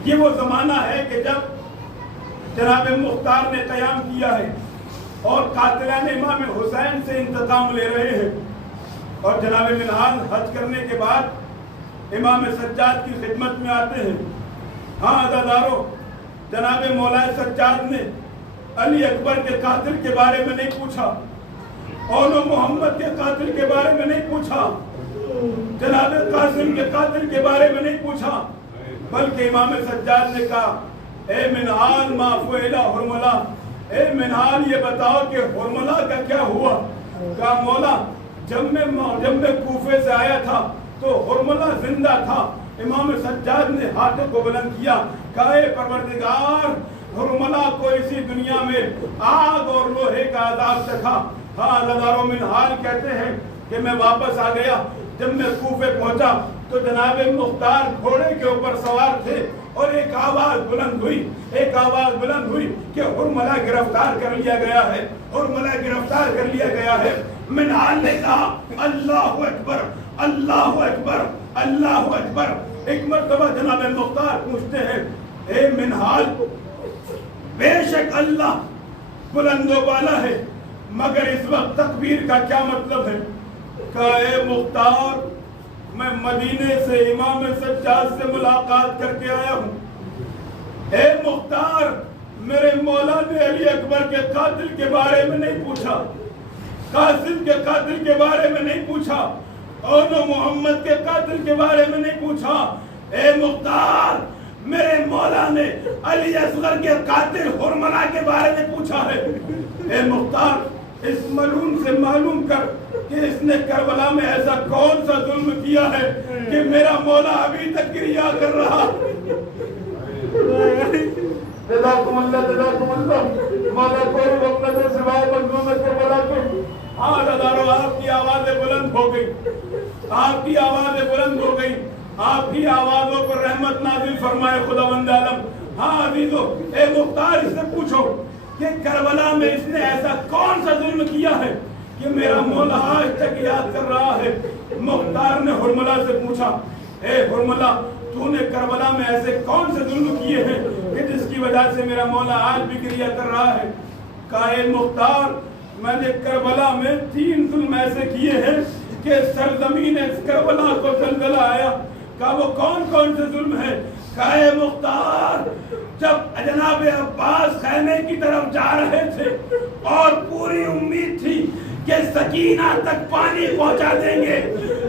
یہ وہ زمانہ ہے کہ جب جناب مختار نے قیام کیا ہے اور قاتلان امام حسین سے انتقام لے رہے ہیں. اور جناب منہال حج کرنے کے بعد امام سجاد کی خدمت میں آتے ہیں. عزادارو، جناب مولا سجاد نے علی اکبر کے قاتل کے بارے میں نہیں پوچھا، اولو محمد کے قاتل کے بارے میں نہیں پوچھا، جناب قاسم کے قاتل کے بارے میں نہیں پوچھا، بلکہ امام سجاد نے کہا، اے منہال ما فعل حرملہ، اے منہال یہ بتاؤ کہ حرملہ کا کیا ہوا. کہا، مولا، جب میں کوفے سے آیا تھا تو حرملہ زندہ تھا. امام سجاد نے ہاتھوں کو بلند کیا، کہا، اے پروردگار، حرملہ کو اسی دنیا میں آگ اور لوہے کا عذاب چکھا، ہاں لدارو منہال کہتے ہیں کہ میں واپس آ گیا. جب میں کوفے پہنچا تو جناب مختار گھوڑے کے اوپر سوار تھے اور ایک آواز بلند ہوئی کہ حرملہ گرفتار کر لیا گیا ہے. منہال نے کہا اللہ اکبر اللہ اکبر اللہ اکبر. ایک مرتبہ جناب مختار پوچھتے ہیں اے منہال بے شک اللہ بلند و بالا ہے مگر اس وقت تکبیر کا کیا مطلب ہے؟ کہا اے مختار میں مدینے سے امام سجاد سے ملاقات کر کے آیا ہوں. اے مختار میرے مولا نے علی اکبر کے قاتل کے بارے میں نہیں پوچھا, قاسم کے قاتل کے بارے میں نہیں پوچھا, اور نو محمد کے قاتل کے بارے میں نہیں پوچھا. اے مختار میرے مولا نے علی اصغر کے قاتل حرملہ کے بارے میں پوچھا ہے. اے مختار اس ملعون سے معلوم کر کہ اس نے کربلا میں ایسا کون سا ظلم کیا ہے کہ میرا مولا ابھی تک گریہ کر رہا. جزاکم اللہ مولا کوئی وقت نظر سوائے مظلوم کربلا کے. ہاں لدارو آپ کی آوازیں بلند ہو گئی, آپ کی آوازیں بلند ہو گئی. آپ کی آوازوں پر رحمت نازل فرمائے خداوند عالم. ہاں عزیزو اے مختار اس سے پوچھو کہ کربلا میں اس نے ایسا کون سا ظلم کیا ہے کہ میرا مولا آج تک یاد کر رہا ہے. مختار نے حرملہ سے پوچھا اے حرملہ تو نے کربلا میں ایسے کون سے ظلم کیے ہیں کہ جس کی وجہ سے میرا مولا آج بھی گریہ کر رہا ہے؟ کہا اے مختار میں نے کربلا میں 3 ظلم ایسے کیے ہیں کہ سرزمین کربلا کو زلزلہ آیا. کہا وہ کون سے ظلم ہیں؟ کہا اے مختار جب جناب عباس خیمے کی طرف جا رہے تھے اور پوری امید تھی کہ سکینہ تک پانی پہنچا دیں گے,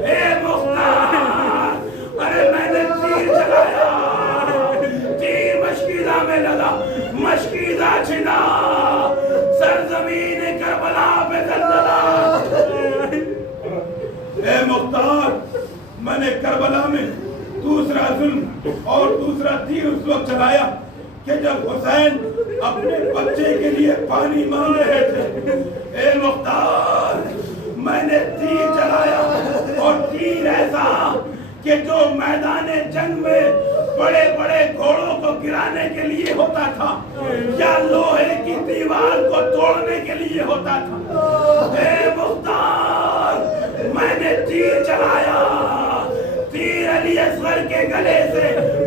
اے مختار ارے میں نے تیر چلایا, تیر مشکیزہ میں لگا, مشکیزہ چھنا, سرزمین کربلا پہ زلزلہ. اے مختار میں نے کربلا میں دوسرا ظلم اور دوسرا تیر اس وقت چلایا کہ جب حسین اپنے بچے کے لیے پانی مانگ رہے تھے. اے مختار میں نے تیر چلایا اور تیر ایسا کہ جو میدان جنگ میں بڑے بڑے گھوڑوں کو گرانے کے لیے ہوتا تھا یا لوہے کی دیوار کو توڑنے کے لیے ہوتا تھا. اے مختار میں نے تیر چلایا, تیر علی اصغر کے گلے سے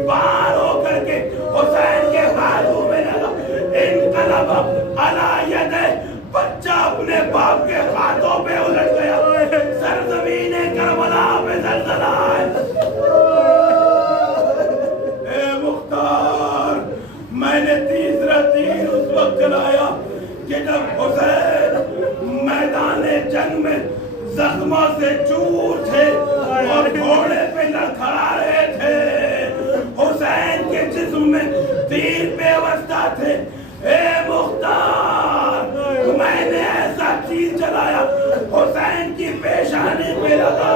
پار ہو کر کے حسین کے بازو میں لگا. انقلب علی یدہ بچہ اپنے باپ کے ہاتھوں پہ الٹ گیا. سرزمین کربلا پہ زلزلہ ہے. اے مختار میں نے تیسرا تیر اس وقت چلایا کہ جب حسین میدان جنگ میں زخموں سے چور تھے اور گھوڑے پہ لڑکھڑا رہے تھے, حسین کے جسم میں تیر پیوستہ تھے. اے مختار میں نے ایسا تیر چلایا حسین کی پیشانی پہ لگا,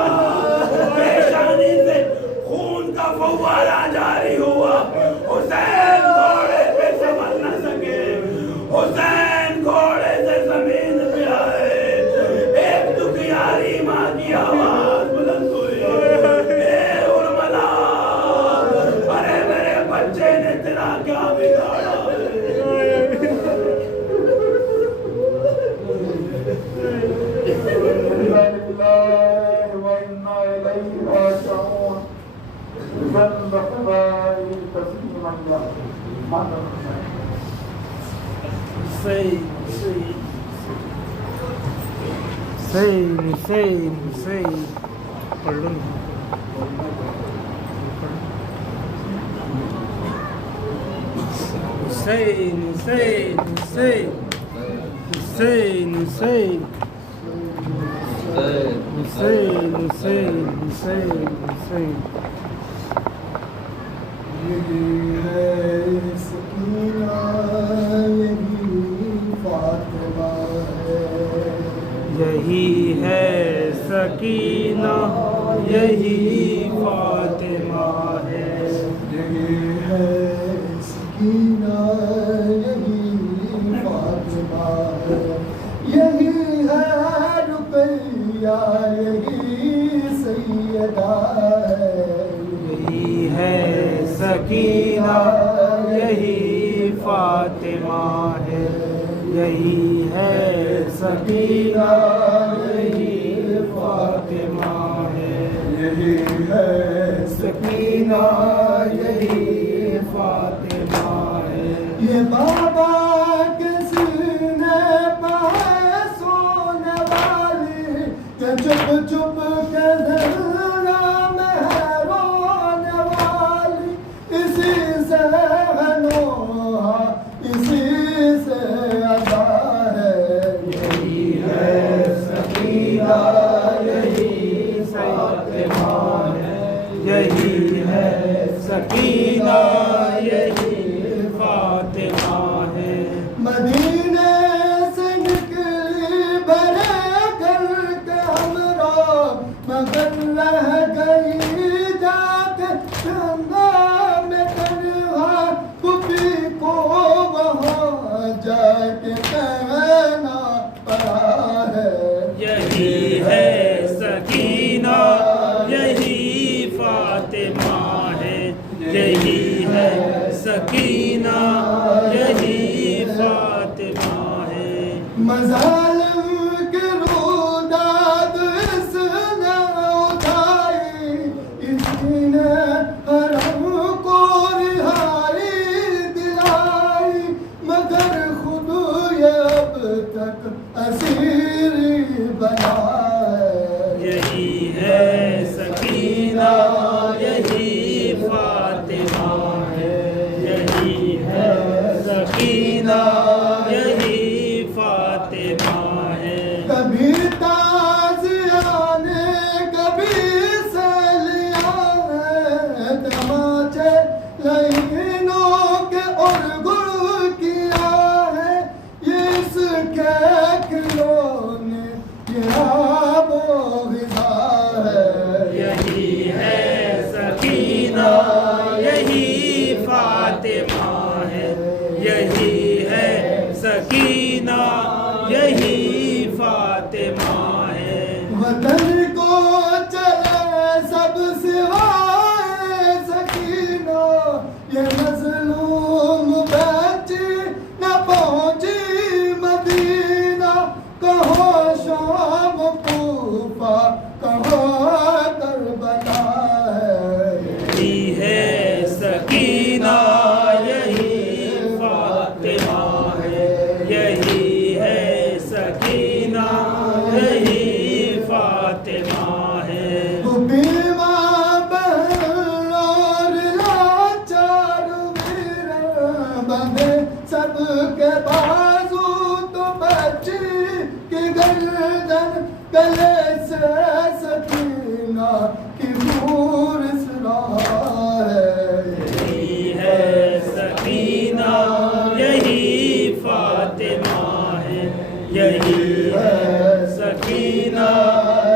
پیشانی سے خون کا فوارہ جاری ہوا. حسین گھوڑے پہ سنبھل نہ سکے, حسین گھوڑے سے زمین پہ آئے. ایک دکھیاری ماں کی آواز بلند ہوئی, اے حرملہ ارے میرے بچے نے تیرا کیا بگاڑا. حسین پڑھ لو حسین حسین حسین حسین حسین حسین حسین حسین حسین. یہی ہے سکینہ یہی فاطمہ ہے, یہی ہے سکینہ یہی فاطمہ ہے. یہی ہے سکینہ یہی فاطمہ ہے, یہی ہے سکینہ یہی فاطمہ ہے، یہی ہے سکینہ یہی فاطمہ ہے، یہی ہے سکینہ یہی فاطمہ ہے۔ یہ بابا کے سینے پہ ہے سونے والی، کہ چپ چپ کے ذرا میں ہے رونے والی، اسی سے ہے نوحہ اسی سے ادا ہے، یہی ہے سکینہ یہی فاطمہ ہے، یہی ہے سکینہ یہی فاطمہ ہے۔ مدینے سے نکلی بھرے گھر کے ہمراہ، مگر رہ گئی جا کے چنگا میں تنہا، پھوپھی کو وہاں جا کے کہنا پڑا ہے، یہی ہے سکینہ یہی فاطمہ ہے، یہی ہے سکینہ یہی فاطمہ ہے۔ مظالم کے روداد اس نے اٹھائی، اسی نے حرم کو رہائی دلائی، مگر خود یہ اب تک اسیری بنا ہے، یہی ہے سکینہ یہی فاطمہ ہے، یہی ہے سکینہ یہی فاطمہ ہے۔ کبھی تازیانے کبھی سیلیانے، تماچے لائنوں کے اور گڑ کیا ہے، یہ اس کے کھلونے یہ آب و غذا ہے، یہی ہے سکینہ یہی فاطمہ ہے، یہی ہے سکینہ یہی فاطمہ ہے۔ وطن کو چلے سب سوائے سکینہ، یہ مظلوم بچی نہ پہنچی مدینہ، کہاں شام کوفہ کہاں کربلا ہے، یہی ہے سکینہ یہی فاطمہ ہے، یہی ہے سکینہ یہی فاطمہ ہے۔ بیمار بہن اور لاچار ویران بندھے سب کے بازو، تو بچی کی گردن گلے سے سکینہ کی پورس رہا ہے، یہی ہے سکینہ یہی فاطمہ ہے، یہی ہے سکینہ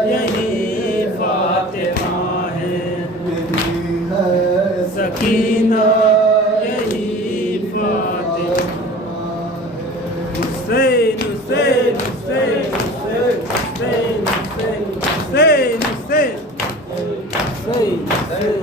یہی فاطمہ ہے، یہی ہے سکینہ یہی فاطمہ ہے۔ حسین حسین حسین حسین حسین حسین حسین حسین حسین حسین